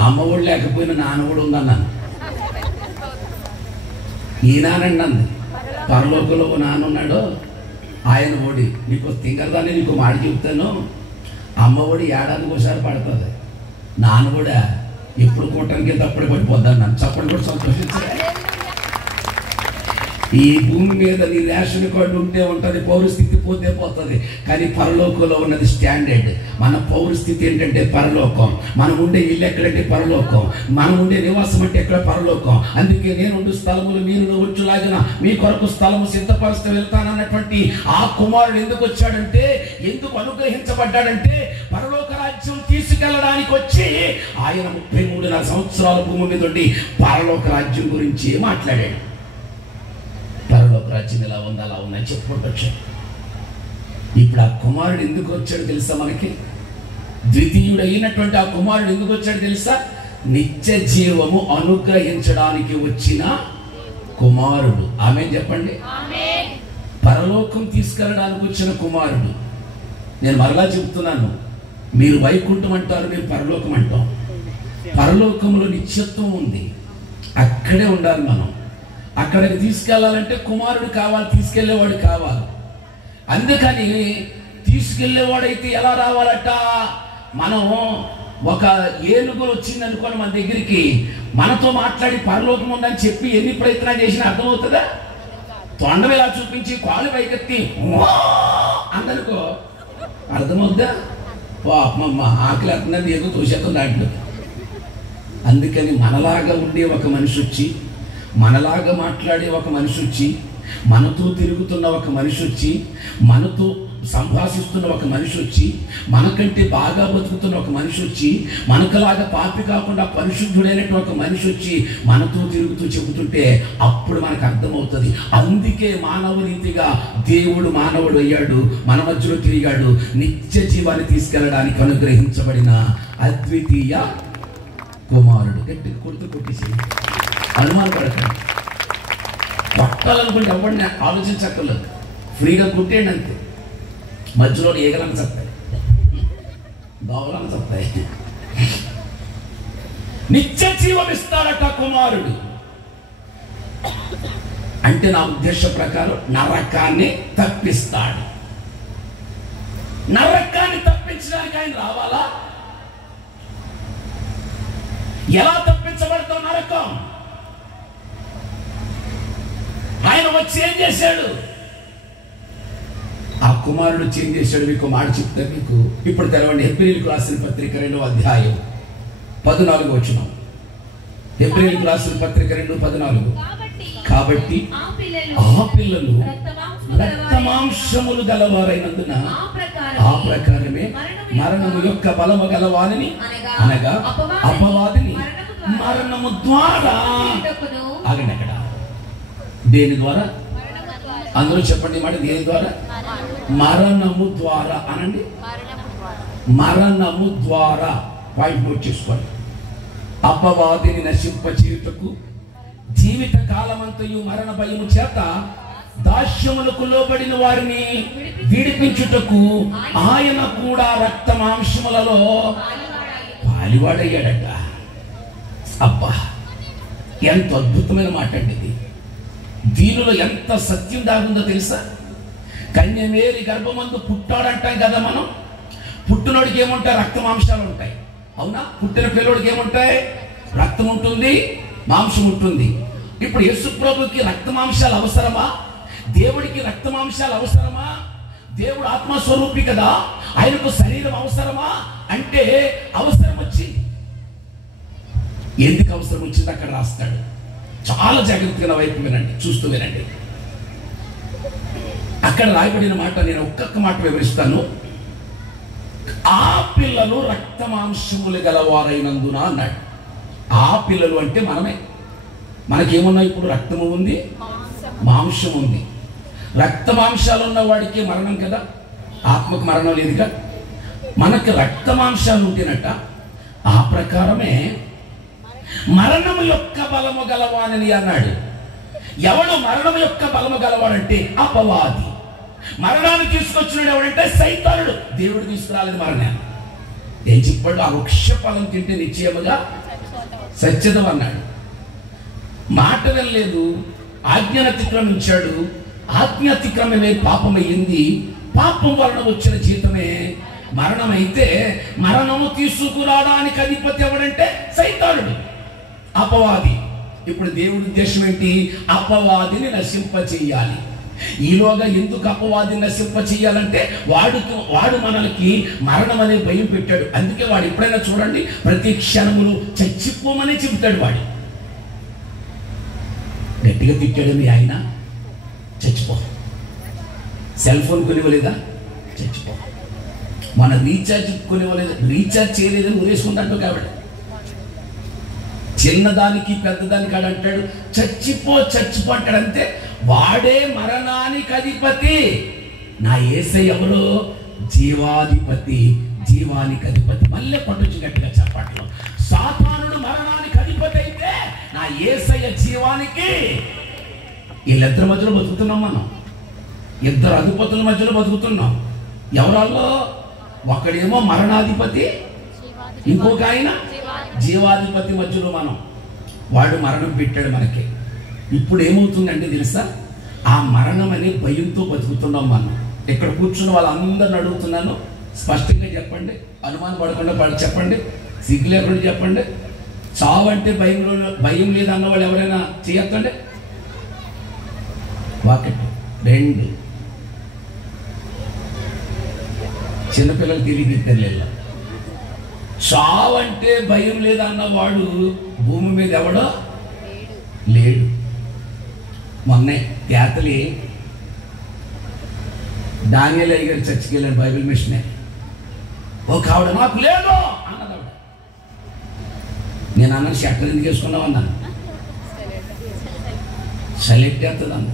అమ్మఒడి లేకపోయినా నాన్నఒడి ఉందన్నాను. ఈ నానండి అంది, పరలోకంలో నాన్న ఉన్నాడు, ఆయన ఒడి. నీకు తింగరదాన్ని నీకు మాట చెప్తాను, అమ్మఒడి ఏడాదికి ఒకసారి పడుతుంది, నాన్నఒడా ఎప్పుడు కూటానికి వెళ్తే అప్పుడే పడిపోద్దాను నన్ను. చప్పటి కూడా సంతోషించాలి. ఈ భూమి మీద నీ రేషన్ కార్డు ఉంటే ఉంటుంది, పౌరస్థితి పోతే పోతుంది, కానీ పరలోకంలో ఉన్నది స్టాండర్డ్. మన పౌరస్థితి ఏంటంటే పరలోకం. మనం ఉండే ఇల్లు ఎక్కడంటే పరలోకం, మనం ఉండే నివాసం అంటే ఎక్కడ పరలోకం. అందుకే నేను ఉండే స్థలములు మీరు వచ్చులాగిన మీ కొరకు స్థలము సిద్ధపరుస్తూ వెళ్తానన్నటువంటి ఆ కుమారుడు ఎందుకు వచ్చాడంటే, ఎందుకు అనుగ్రహించబడ్డాడంటే, పరలోక రాజ్యం తీసుకెళ్ళడానికి వచ్చి ఆయన 33.5 సంవత్సరాల భూమి మీద ఉండి పరలోక రాజ్యం గురించి మాట్లాడాడు. పరలోక రాజ్యం ఎలా ఉంది అలా ఉందని చెప్పుకుంటూ వచ్చాడు. ఇప్పుడు ఆ కుమారుడు ఎందుకు వచ్చాడు తెలుసా మనకి? ద్వితీయుడు అయినటువంటి ఆ కుమారుడు ఎందుకు వచ్చాడు తెలుసా? నిత్య జీవము అనుగ్రహించడానికి వచ్చిన కుమారుడు. ఆమేన్ చెప్పండి. పరలోకం తీసుకెళ్ళడానికి వచ్చిన కుమారుడు. నేను మరలా చెప్తున్నాను, మీరు వైకుంఠం అంటారు, మేము పరలోకం అంటాం. పరలోకంలో నిత్యత్వం ఉంది, అక్కడే ఉండాలి మనం. అక్కడికి తీసుకెళ్లాలంటే కుమారుడు కావాలి, తీసుకెళ్లేవాడు కావాలి. అందుకని తీసుకెళ్లేవాడైతే ఎలా రావాలట? మనం ఒక ఏనుగు వచ్చింది అనుకోని మన దగ్గరికి, మనతో మాట్లాడి పరలోకం ఉందని చెప్పి ఎన్ని ప్రయత్నాలు చేసినా అర్థమవుతుందా? తొండం ఇలా చూపించి కాళ్ళు పైకెత్తి అందనుకో అర్థమవుద్దా? అమ్మమ్మ ఆకలి అర్థం ఏదో తోసేతం దాంట్లో. అందుకని మనలాగా ఉండే ఒక మనిషి వచ్చి, మనలాగా మాట్లాడే ఒక మనిషి వచ్చి, మనతో తిరుగుతున్న ఒక మనిషి వచ్చి, మనతో సంభాషిస్తున్న ఒక మనిషి వచ్చి, మనకంటే బాగా బతుకుతున్న ఒక మనిషి వచ్చి, మనకులాగా పాపి కాకుండా పరిశుద్ధుడైనటువంటి ఒక మనిషి వచ్చి మనతో తిరుగుతూ చెబుతుంటే అప్పుడు మనకు అర్థమవుతుంది. అందుకే మానవ రీతిగా దేవుడు మానవుడు అయ్యాడు, మన మధ్యలో తిరిగాడు, నిత్య జీవాన్ని తీసుకెళ్ళడానికి అనుగ్రహించబడిన అద్వితీయ కుమారుడు. గట్టిగా కొట్టేసి అనుమానపడకండి. కొట్టాలనుకుంటే ఎవరిని ఆలోచించక్కర్లేదు, ఫ్రీగా కొట్టేయండి అంతే. మధ్యలో ఏగలను చెప్తాయి, దోవలను చెప్తాయి. నిత్య జీవం ఇస్తాడట కుమారుడు. అంటే నా ఉద్దేశ ప్రకారం నరకాన్ని తప్పిస్తాడు. నరకాన్ని తప్పించడానికి ఆయన రావాలా? ఎలా తప్పించబడతావు నరకం? ఆయన వచ్చి ఏం చేశాడు? ఆ కుమారుడు చేంజ్ చేశాడు. మీకు మాట చెప్తా, మీకు ఇప్పుడు తెరవండి. హెబ్రీయులకు రాసిన పత్రిక 2వ అధ్యాయం 14వ వచనం. హెబ్రీయులకు రాసిన పత్రిక 2:14. కాబట్టి ఆ పిల్లలు రక్తమాంసములు గలవారైనందున ఆ ప్రకారమే మరణము యొక్క బలము గలవారిని, అనగా అపవాదిని మరణము ద్వారా ఆగండి. అక్కడ దేని ద్వారా? అందరూ చెప్పండి మాట. దేని ద్వారా? మరణము ద్వారా అనండి. మరణము ద్వారా. పాయింట్ నోట్ చేసుకోండి. అపవాదిని నశింపచేయుటకు జీవిత కాలమంతయు మరణ భయము చేత దాస్యములకు లోబడిన వారిని విడిపించుటకు ఆయన కూడా రక్త మాంసములలో పాలివాడయ్యాడట. అబ్బా, ఎంత అద్భుతమైన మాట అండి ఇది. దీనిలో ఎంత సత్యం దాగుందో తెలుసా? కన్యమేరి గర్భమందు పుట్టాడంటాం కదా మనం. పుట్టినోడికి ఏముంటాయి? రక్త మాంసాలు ఉంటాయి. అవునా? పుట్టిన పిల్లోడికి ఏముంటాయి? రక్తం ఉంటుంది, మాంసం ఉంటుంది. ఇప్పుడు యేసు ప్రభుకి రక్త మాంసాలు అవసరమా? దేవుడికి రక్త మాంసాలు అవసరమా? దేవుడు ఆత్మస్వరూపి కదా, ఆయనకు శరీరం అవసరమా అంటే అవసరం వచ్చింది. ఎందుకు అవసరం వచ్చింది అక్కడ రాస్తాడు. చాలా జాగ్రత్తగా వైపు వినండి, చూస్తూ వినండి. అక్కడ రాయబడిన మాట నేను ఒక్కొక్క మాట వివరిస్తాను. ఆ పిల్లలు రక్త మాంసములు గలవారైనందున అన్నాడు. ఆ పిల్లలు అంటే మనమే. మనకేమున్నాయి? ఇప్పుడు రక్తము ఉంది, మాంసం ఉంది. రక్త మాంసాలు ఉన్న వాడికి మరణం కదా, ఆత్మకు మరణం లేదుగా. మనకు రక్త మాంసాలు ఉంటేనట ఆ ప్రకారమే మరణము యొక్క బలము గలవాడని అన్నాడు. ఎవడు మరణము యొక్క బలము గలవాడంటే అపవాది. మరణాన్ని తీసుకొచ్చినాడు ఎవడంటే సైతానుడు. దేవుడు తీసుకురాలేదు మరణాన్ని. ఏం చెప్పాడు? ఆ వృక్ష ఫలం తింటే నిశ్చయముగా సత్యదం అన్నాడు. మాట వెళ్ళలేదు, ఆజ్ఞను అతిక్రమించాడు. ఆజ్ఞ అతిక్రమమే పాపమయ్యింది. పాపం వలన వచ్చిన జీతమే మరణం. అయితే మరణము తీసుకురావడానికి అధిపతి ఎవడంటే సైతానుడు, అపవాది. ఇప్పుడు దేవుడి ఉద్దేశం ఏంటి? అపవాదిని నశింప చెయ్యాలి. ఈలోగా ఎందుకు అపవాదిని నశింప చెయ్యాలంటే వాడు మనకి మరణం అనే భయం పెట్టాడు. అందుకే వాడు ఎప్పుడైనా చూడండి ప్రతి క్షణములు చచ్చిపోమని చెబుతాడు. వాడు గట్టిగా తిట్టాడు మీ ఆయన, చచ్చిపో. సెల్ ఫోన్ కొనివ్వలేదా? చచ్చిపో. మన రీఛార్జ్ కొనివ్వలేదు, రీఛార్జ్ చేయలేదని ఊరేసుకుంటాడు కాబట్టి. చిన్నదానికి పెద్దదానికి అంటాడు చచ్చిపో చచ్చిపో అంటాడు. అంతే. వాడే మరణానికి అధిపతి. నా యేసయ్య ఎవరు? జీవాధిపతి, జీవానికి అధిపతి. మళ్ళీ పట్టుచి గట్టిగా చెప్పట్లు. సాతానుడు మరణానికి అధిపతి అయితే నా యేసయ్య జీవానికి. వీళ్ళిద్దరి మధ్యలో బతుకుతున్నాం మనం. ఇద్దరు అధిపతుల మధ్యలో బతుకుతున్నాం. ఎవరాల్లో? ఒకడేమో మరణాధిపతి, ఇంకొక ఆయన జీవాధిపతి మధ్యలో మనం. వాడు మరణం పెట్టాడు మనకి. ఇప్పుడు ఏమవుతుందంటే తెలుసా? ఆ మరణం అనే భయంతో బతుకుతున్నాం మనం. ఇక్కడ కూర్చున్న వాళ్ళందరిని అడుగుతున్నాను, స్పష్టంగా చెప్పండి, అనుమానం పడకుండా చెప్పండి, సిగ్గు లేకుండా చెప్పండి. చావు అంటే భయం లేదన్న వాళ్ళు ఎవరైనా చేయొద్దండి. ఒకటి, రెండు. చిన్నపిల్లలు తిరిగి తెలియదు. చావు అంటే భయం లేదన్నవాడు భూమి మీద ఎవడో లేడు. మొన్నే తేతలి డానియేల్ అయ్య గారు చర్చికి వెళ్ళాడు, బైబిల్ మిషనే. ఒక ఆవిడ నాకు లేదు అన్నది. ఆవిడ నేను అన్నాను షట్టర్ ఎందుకు వేసుకున్నావు అన్నాను. సెలెక్ట్ చేస్తుంది అన్న.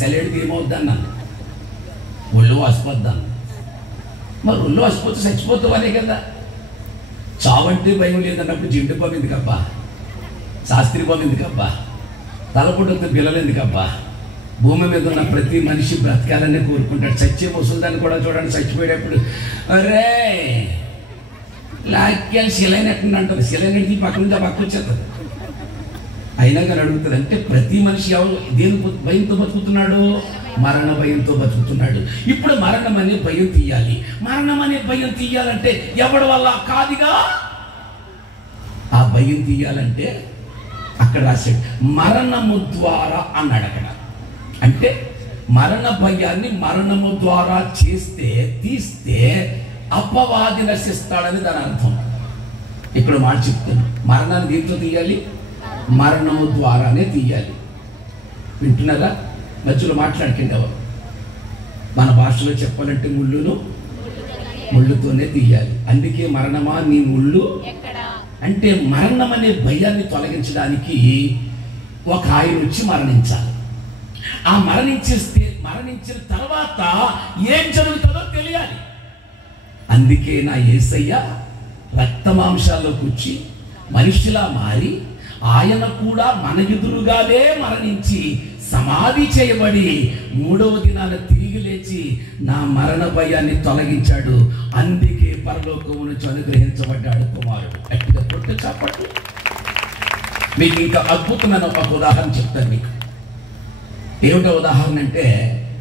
సెలెక్ట్ ఏమవుద్ది అన్నాను. ఒళ్ళు వాసిపోద్ది అన్న. మరి ఒళ్ళు వాసిపోతే చచ్చిపోతావనే కదా. చావంటే భయం లేదన్నప్పుడు జిండు బాబు ఎందుకబ్బా, శాస్త్రి బాబు ఎందుకబ్బా, తలపుట్టుతో పిల్లలు ఎందుకబ్బా. భూమి మీద ఉన్న ప్రతి మనిషి బ్రతకాలని కోరుకుంటాడు. చచ్చే ముసలిదాన్ని కూడా చూడండి, చచ్చిపోయేటప్పుడు అరే లాక్యాలు శిలైనట్టు అంటుంది. శిలైనట్టు పక్కన నుంచి పక్క వచ్చేస్తుంది. అయినా కానీ అడుగుతుంది. అంటే ప్రతి మనిషి ఎవరు దేని భయంతో బతుకుతున్నాడు? మరణ భయంతో బతుకుతున్నాడు. ఇప్పుడు మరణం అనే భయం తీయాలి. మరణం అనే భయం తీయాలంటే ఎవడి వల్ల కాదుగా. ఆ భయం తీయాలంటే అక్కడ రాశాడు మరణము ద్వారా అన్నాడు. అక్కడ అంటే మరణ భయాన్ని మరణము ద్వారా తీస్తే అపవాది నశిస్తాడని దాని అర్థం. ఇక్కడ మాట చెప్తాను, మరణాన్ని దీంతో తీయాలి, మరణము ద్వారానే తీయాలి. వింటున్నారా? మధ్యలో మాట్లాడుకుంటే ఎవరు? మన భాషలో చెప్పాలంటే ముళ్ళుతోనే తీయాలి. అందుకే మరణమా నీ ముళ్ళు అంటే మరణం అనే భయాన్ని తొలగించడానికి ఒక ఆయన వచ్చి మరణించాలి. ఆ మరణించిన తర్వాత ఏం జరుగుతుందో తెలియాలి. అందుకే నా యేసయ్య రక్త మాంసాల్లోకి వచ్చి మనిషిలా మారి ఆయన కూడా మన ఎదురుగానే మరణించి సమాధి చేయబడి 3వ దినాన తిరిగి లేచి నా మరణ భయాన్ని తొలగించాడు. అందుకే పరలోకము నుంచి అనుగ్రహించబడ్డాడు కుమారుడు. గట్టిగా కొట్టు చప్పట్లు. మీకు ఇంకా అద్భుతమైన ఒక ఉదాహరణ చెప్తాను మీకు. ఏమిటో ఉదాహరణ అంటే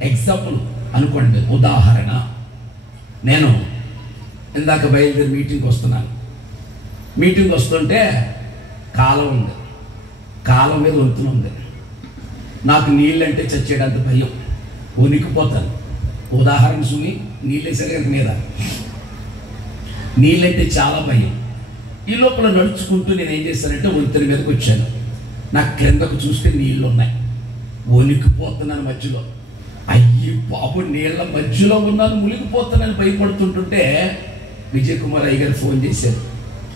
ఎగ్జాంపుల్ అనుకోండి. ఉదాహరణ, నేను ఇందాక బయలుదేరి మీటింగ్కి వస్తున్నాను. మీటింగ్ వస్తుంటే కాలం ఉంది, కాలం మీద వంతున ఉంది. నాకు నీళ్ళంటే చచ్చేటంత భయం, వణికిపోతాను. ఉదాహరణ సుమి, నీళ్ళేసరి కనుక మీద నీళ్ళంటే చాలా భయం. ఈ లోపల నడుచుకుంటూ నేను ఏం చేశానంటే వంతెన మీదకి వచ్చాను. నాకు క్రిందకు చూస్తే నీళ్ళు ఉన్నాయి, వణికిపోతున్నాను. మధ్యలో అయ్యి బాబు నీళ్ళ మధ్యలో ఉన్నాను, మునిగిపోతున్నాను భయపడుతుంటుంటే విజయ్ కుమార్ అయ్యగారు ఫోన్ చేశారు.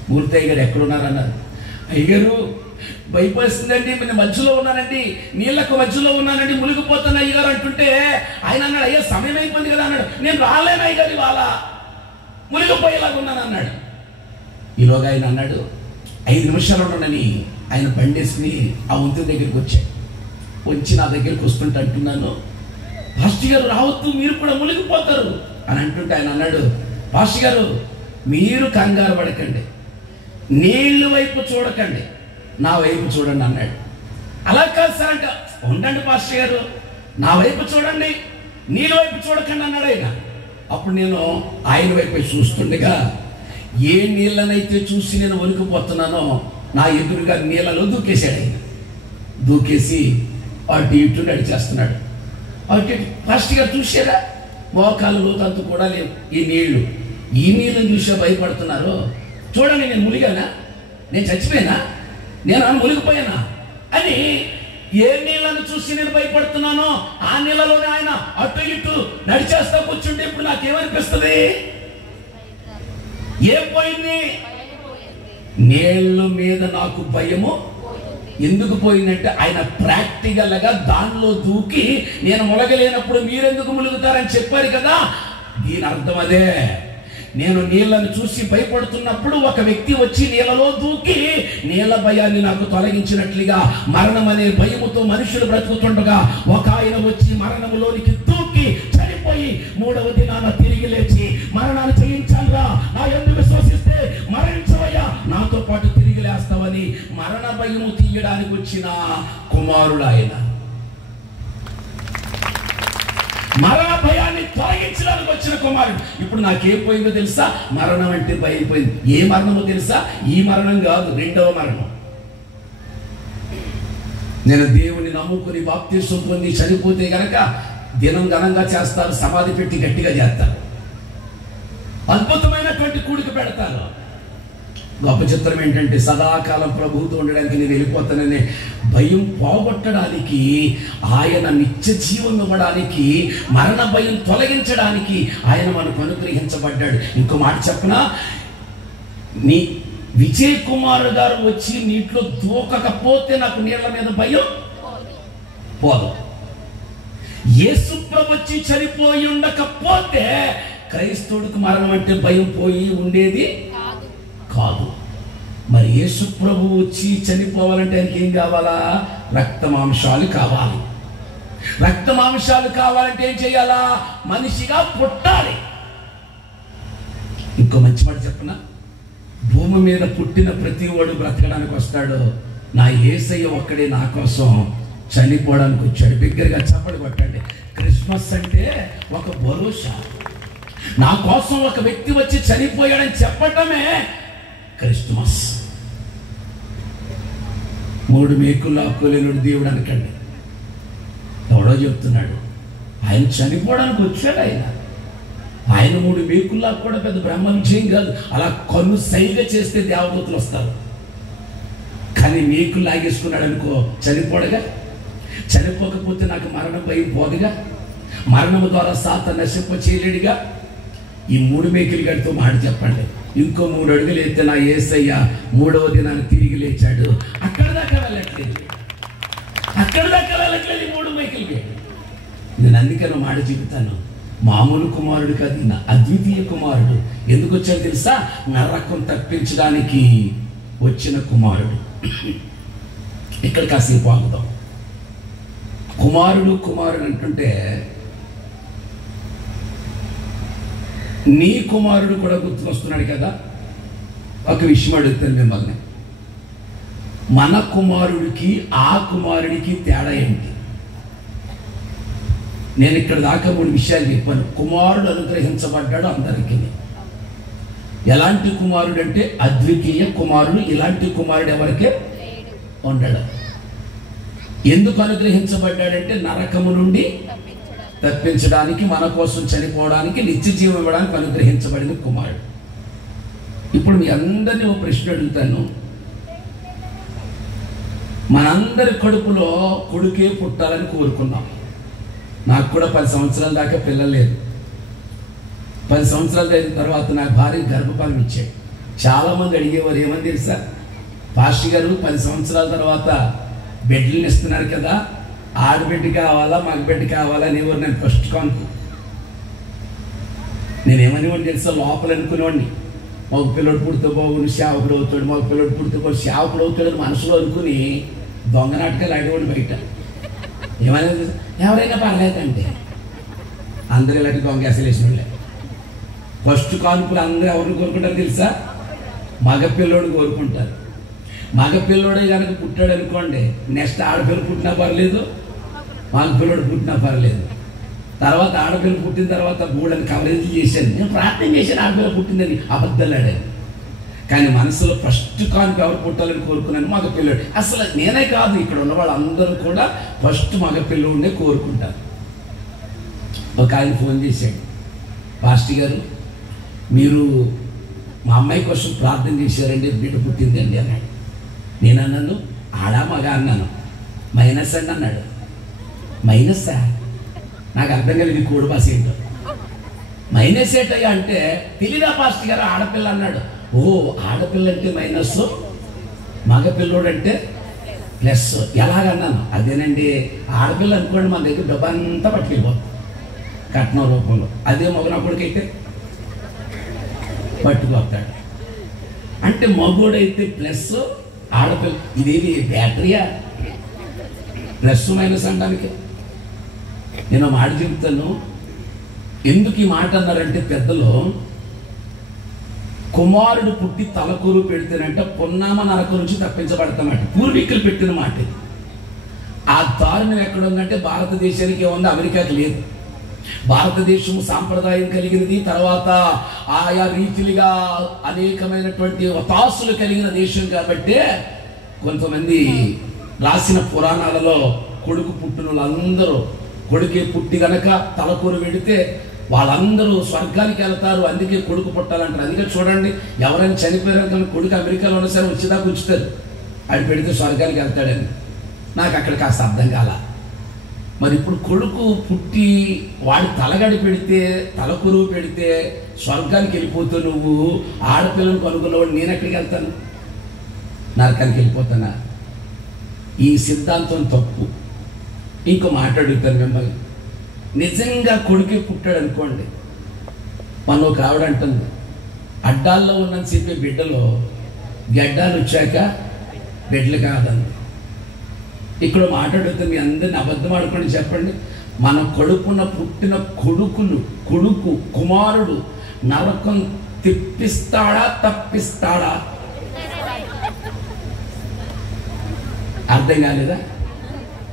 మూర్తి అయ్యగారు ఎక్కడున్నారన్నారు. అయ్యగారు భయపడుతుందండి, నేను మధ్యలో ఉన్నానండి, నీళ్ళకు మధ్యలో ఉన్నానండి, మునిగిపోతాను అయ్యగారు అంటుంటే ఆయన అన్నాడు, అయ్యా సమయం అయిపోయింది కదా అన్నాడు. నేను రాలేను అయ్యగారు, ఇవాళ మునిగిపోయేలాగా ఉన్నాను అన్నాడు. ఈలోగా ఆయన అన్నాడు 5 నిమిషాలు ఉండనని ఆయన బండేసుకుని ఆ వంతెన దగ్గరికి వచ్చాడు. వచ్చి నా దగ్గరికి వస్తుంటే అంటున్నాను, పాస్టర్ గారు రావద్దు, మీరు కూడా మునిగిపోతారు అని అంటుంటే ఆయన అన్నాడు, పాస్టర్ గారు మీరు కంగారు పడకండి, నీళ్ళు వైపు చూడకండి, నా వైపు చూడండి అన్నాడు. అలా కాదు సార్ అంటే, ఉండండి పాస్టర్ గారు, నా వైపు చూడండి, నీళ్ళ వైపు చూడకండి అన్నాడు ఆయన. అప్పుడు నేను ఆయన వైపు చూస్తుండగా ఏ నీళ్ళనైతే చూసి నేను వణికిపోతున్నానో నా ఎదురుగా నీళ్ళలో దూకేశాడు ఆయన. దూకేసి అటు ఇటు నడిచేస్తున్నాడు. అటు పాస్టర్ గారు చూసారా, మోకాలు లోతంతు కూడా లేవు ఈ నీళ్లు. ఈ నీళ్ళని చూసా భయపడుతున్నారు. చూడండి, నేను మునిగానా, నేను చచ్చిపోయానా, నేను మునిగిపోయానా అని ఏ నీళ్ళను చూసి నేను భయపడుతున్నానో ఆ నీళ్ళలోనే ఆయన అటు ఇటు నడిచేస్తా కూర్చుంటే ఇప్పుడు నాకేమనిపిస్తుంది? ఏం పోయింది? నీళ్ళ మీద నాకు భయము ఎందుకు పోయిందంటే ఆయన ప్రాక్టికల్ గా దానిలో దూకి నేను మునగలేనప్పుడు మీరెందుకు మునుగుతారని చెప్పారు కదా. దీని అర్థం అదే. నేను నీళ్లను చూసి భయపడుతున్నప్పుడు ఒక వ్యక్తి వచ్చి నీళ్ళలో దూకి నీళ్ళ భయాన్ని నాకు తొలగించినట్లుగా మరణం అనే భయముతో మనుషులు బ్రతుకుతుండగా ఒక ఆయన వచ్చి మరణములోనికి దూకి చనిపోయి 3వ దినాన తిరిగి లేచి మరణాన్ని జయించాలిరా, నా యందు విశ్వసిస్తే మరణించవయ్యా, నాతో పాటు తిరిగి లేస్తావని మరణ భయము తీయడానికి వచ్చిన కుమారుడు ఆయన. మరణ భయాన్ని తొలగించడానికి వచ్చిన కుమారుడు. ఇప్పుడు నాకేం పోయిందో తెలుసా? మరణం అంటే భయం పోయింది. ఏ మరణమో తెలుసా? ఈ మరణం కాదు, 2వ మరణం. నేను దేవుని నమ్ముకుని బాప్తిసం పొంది చనిపోతే గనక దినం ఘనంగా చేస్తారు, సమాధి పెట్టి గట్టిగా చేస్తారు, అద్భుతమైనటువంటి కూడిక పెడతారు. గొప్ప చిత్రం ఏంటంటే సదాకాలం ప్రభువుతో ఉండడానికి నేను వెళ్ళిపోతాననే భయం పోగొట్టడానికి, ఆయన నిత్య జీవం ఇవ్వడానికి, మరణ భయం తొలగించడానికి ఆయన మనకు అనుగ్రహించబడ్డాడు. ఇంకో మాట చెప్పనా, నీ విజయ్ కుమార్ గారు వచ్చి నీటిలో దూకకపోతే నాకు నీళ్ల మీద భయం పోదు. యేసు ప్రభు వచ్చి చనిపోయి ఉండకపోతే క్రైస్తవుడికి మరణం అంటే భయం పోయి ఉండేది కాదు. మరి యేసు ప్రభు వచ్చి చనిపోవాలంటే ఆయనకి ఏం కావాలా? రక్తమాంసాలు కావాలి. రక్తమాంసాలు కావాలంటే ఏం చేయాలా? మనిషిగా పుట్టాలి. ఇంకో మంచి మాట చెప్పనా, భూమి మీద పుట్టిన ప్రతి వాడు బ్రతకడానికి వస్తాడు. నా యేసయ్య ఒక్కడే నా కోసం చనిపోవడానికి వచ్చాడు. బిగ్గరగా చప్పట్లు కొట్టండి. క్రిస్మస్ అంటే ఒక భరోసా. నా కోసం ఒక వ్యక్తి వచ్చి చనిపోయాడని చెప్పటమే క్రిస్మస్. 3 మేకులు లాక్కోలేనుడు దేవుడు అనకండి. ఎవడో చెప్తున్నాడు, ఆయన చనిపోవడానికి వచ్చాడు. ఆయన 3 మేకులు లాక్కోవడం పెద్ద బ్రహ్మ విజయం కాదు. అలా కన్ను సైగా చేస్తే దేవదూతలు వస్తారు. కానీ మేకులు లాగేసుకున్నాడు అనుకో, చనిపోడగా. చనిపోకపోతే నాకు మరణం భయం పోదుగా. మరణము ద్వారా సాతాను నశింప చేయలేడుగా. ఈ 3 మేకులు గడితో మాట చెప్పండి. ఇంకో 3 అడుగులు ఎత్తే నా యేసయ్య 3వ దినాన్ని తిరిగి లేచాడు. అక్కడ దాకా వెళ్ళట్లేదు, అక్కడ దాకా వెళ్ళట్లేదు. 3 మేకులకి నేను అందుకని మాట చెబుతాను, మామూలు కుమారుడు కాదు, నా అద్వితీయ కుమారుడు. ఎందుకు వచ్చాడు తెలుసా? నరకం తప్పించడానికి వచ్చిన కుమారుడు. ఇక్కడ కాసేపు ఆగుదాం. కుమారుడు కుమారుడు అంటుంటే నీ కుమారుడు కూడా గుర్తుకొస్తున్నాడు కదా. ఒక విషయం అడుగుతాను మిమ్మల్ని, మన కుమారుడికి ఆ కుమారుడికి తేడా ఏంటి? నేను ఇక్కడ దాకా 3 విషయాలు చెప్పాను. కుమారుడు అనుగ్రహించబడ్డాడు అందరికీ. ఎలాంటి కుమారుడు అంటే అద్వితీయ కుమారుడు. ఇలాంటి కుమారుడు ఎవరికే ఉండడు. ఎందుకు అనుగ్రహించబడ్డాడంటే నరకము నుండి తప్పించడానికి, మన కోసం చనిపోవడానికి, నిత్య జీవం ఇవ్వడానికి అనుగ్రహించబడిన కుమారుడు. ఇప్పుడు మీ అందరినీ ఒక ప్రశ్న అడుగుతాను. మనందరి కడుపులో కొడుకే పుట్టాలని కోరుకున్నాం. నాకు కూడా 10 సంవత్సరాల దాకా పిల్లలు లేదు. 10 సంవత్సరాలు అయిన తర్వాత నాకు భార్య గర్భఫలం ఇచ్చాడు. చాలామంది అడిగేవారు, ఏమని తెలుసా, పాస్టర్ గారు 10 సంవత్సరాల తర్వాత బిడ్డలను ఇస్తున్నారు కదా, ఆడబిడ్డ కావాలా మగబిడ్డ కావాలా అనేవారు. నేను ఫస్ట్ కాన్పు నేనేమనేవాడిని తెలుసా, లోపల అనుకునేవాడిని మగ పిల్లడు పుడితే బాగుండు సేవకుడు అవుతాడు, మగ పిల్లడు పుడితే బాగు సేవకుడు అవుతాడని మనసులో అనుకుని దొంగ నాటకాలు ఆడేవాడిని బయట. ఏమనేది, ఎవరైనా పర్లేదంటే అందరూ ఇలాంటి దొంగ అసలేసిన వాళ్ళే. ఫస్ట్ కాన్పులు అందరూ ఎవరిని కోరుకుంటారు తెలుసా, మగపిల్లోడు కోరుకుంటారు. మగపిల్లోడే కనుక పుట్టాడు అనుకోండి, నెక్స్ట్ ఆడపిల్ల పుట్టినా పర్లేదు, మగపిల్లోడు పుట్టినా పర్లేదు. తర్వాత ఆడపిల్ల పుట్టిన తర్వాత గూడని కవరేజ్ చేశాను, నేను ప్రార్థన చేశాను ఆడపిల్ల పుట్టిందని, అబద్ధాలు ఆడాను. కానీ మనసులో ఫస్ట్ కాన్పు ఎవరు పుట్టాలని కోరుకున్నాను, మగపిల్లోడు. అసలు నేనే కాదు, ఇక్కడ ఉన్న వాళ్ళందరూ కూడా ఫస్ట్ మగపిల్లోడే కోరుకుంటారు. ఒక ఆయన ఫోన్ చేశాడు, పాస్టర్ గారు మీరు మా అమ్మాయి కోసం ప్రార్థన చేశారండి, బిడ్డ పుట్టిందండి అన్నాడు. నేను అన్నాను, ఆడా మగ అన్నాను. మైనస్ అండి అన్నాడు. మైనస్సా? నాకు అర్థం కలిగి కోడి భాష ఏంటో. మైనస్ ఏంటయ్యా అంటే, తెలీదా పాస్టర్ గారు ఆడపిల్ల అన్నాడు. ఓ ఆడపిల్ల అంటే మైనస్, మగపిల్లోడు అంటే ప్లస్. ఎలాగన్నాను, అదేనండి ఆడపిల్ల అనుకోండి మన దగ్గర డబ్బంతా పట్టుకెళ్ళిపోతుంది కట్నం రూపంలో, అదే మగనప్పుడికైతే పట్టుకొస్తాడు. అంటే మగోడైతే ప్లస్, ఆడపిల్ల ఇదేది బ్యాటరీయా ప్లస్ మైనస్ అనడానికి? నేను మాట చెప్తాను. ఎందుకు ఈ మాట అన్నారంటే పెద్దలు, కుమారుడు పుట్టి తలకూరు పెడితేనంట పున్నామ నరకం నుంచి తప్పించబడతామంట. పూర్వీకులు పెట్టిన మాట. ఆ దారుణం ఎక్కడ ఉందంటే భారతదేశానికి ఏముంది, అమెరికాకి లేదు. భారతదేశం సాంప్రదాయం కలిగినది, తర్వాత ఆయా రీతిలుగా అనేకమైనటువంటి వతాసులు కలిగిన దేశం కాబట్టి కొంతమంది రాసిన పురాణాలలో కొడుకు పుట్టిన వాళ్ళందరూ, కొడుకే పుట్టి గనక తలకూరు పెడితే వాళ్ళందరూ స్వర్గానికి వెళ్తారు, అందుకే కొడుకు పుట్టాలంటారు. అందుకే చూడండి, ఎవరైనా చనిపోయారు కానీ కొడుకు అమెరికాలో ఉన్నా సరే వచ్చేదాకా ఉంచుతారు, అది పెడితే స్వర్గానికి వెళ్తాడని. నాకు అక్కడ కాస్త అర్థం కాల. మరి ఇప్పుడు కొడుకు పుట్టి వాడి తలగడి పెడితే, తలకురువు పెడితే స్వర్గానికి వెళ్ళిపోతూ నువ్వు ఆడపిల్లను కనుగొన్నవాడు, నేను ఎక్కడికి వెళ్తాను? నరకానికి వెళ్ళిపోతానా? ఈ సిద్ధాంతం తప్పు. ఇంకో మాట అడుగుతాను మిమ్మల్ని, నిజంగా కొడుకే పుట్టాడు అనుకోండి, మన ఒక ఆవిడ అంటుంది, అడ్డాల్లో ఉన్నని చెప్పే బిడ్డలో గడ్డాలు వచ్చాక బిడ్డలు కాదండి. ఇక్కడ మాట్లాడుతుంది, మీ అందరిని అబద్ధం ఆడుకొని చెప్పండి, మన కడుపున పుట్టిన కొడుకు కుమారుడు నరకం తెప్పిస్తాడా తప్పిస్తాడా? అర్థం కాలేదా?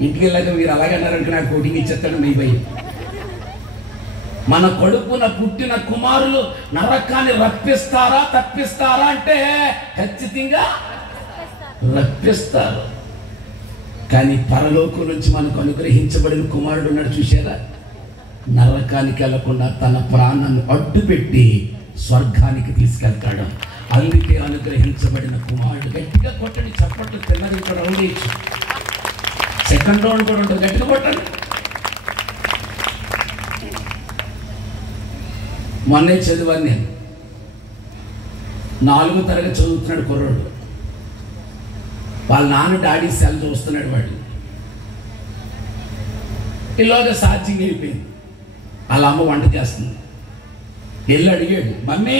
ఇంటికి వెళ్ళాక మీరు అలాగన్నారంటే నాకు కోటింగ్ ఇచ్చేస్తాడు మీ భయం. మన కడుపున పుట్టిన కుమారులు నరకాన్ని రప్పిస్తారా తప్పిస్తారా అంటే ఖచ్చితంగా రప్పిస్తారు. కానీ పరలోకం నుంచి మనకు అనుగ్రహించబడిన కుమారుడు ఉన్నాడు చూసారా, నరకానికి వెళ్లకుండా తన ప్రాణాన్ని అడ్డుపెట్టి స్వర్గానికి తీసుకెళ్తాడు. అందుకే అనుగ్రహించబడిన కుమారుడు. గట్టిగా కొట్టండి, చప్పట్లు తిన్నది ఇక్కడ రౌండ్ ఇచ్చు. సెకండ్ రౌండ్ కూడా ఉంటుంది, గట్టిగా కొట్టండి. మొన్నే చదివాను నేను, 4వ తరగతి చదువుతున్నాడు కుర్రాడు. వాళ్ళ నాన్న డాడీ సెల్ చూస్తున్నాడు. వాడు ఇలాగా సాధ్యం అయిపోయింది. వాళ్ళ అమ్మ వంట చేస్తుంది. వెళ్ళి అడిగాడు, మమ్మీ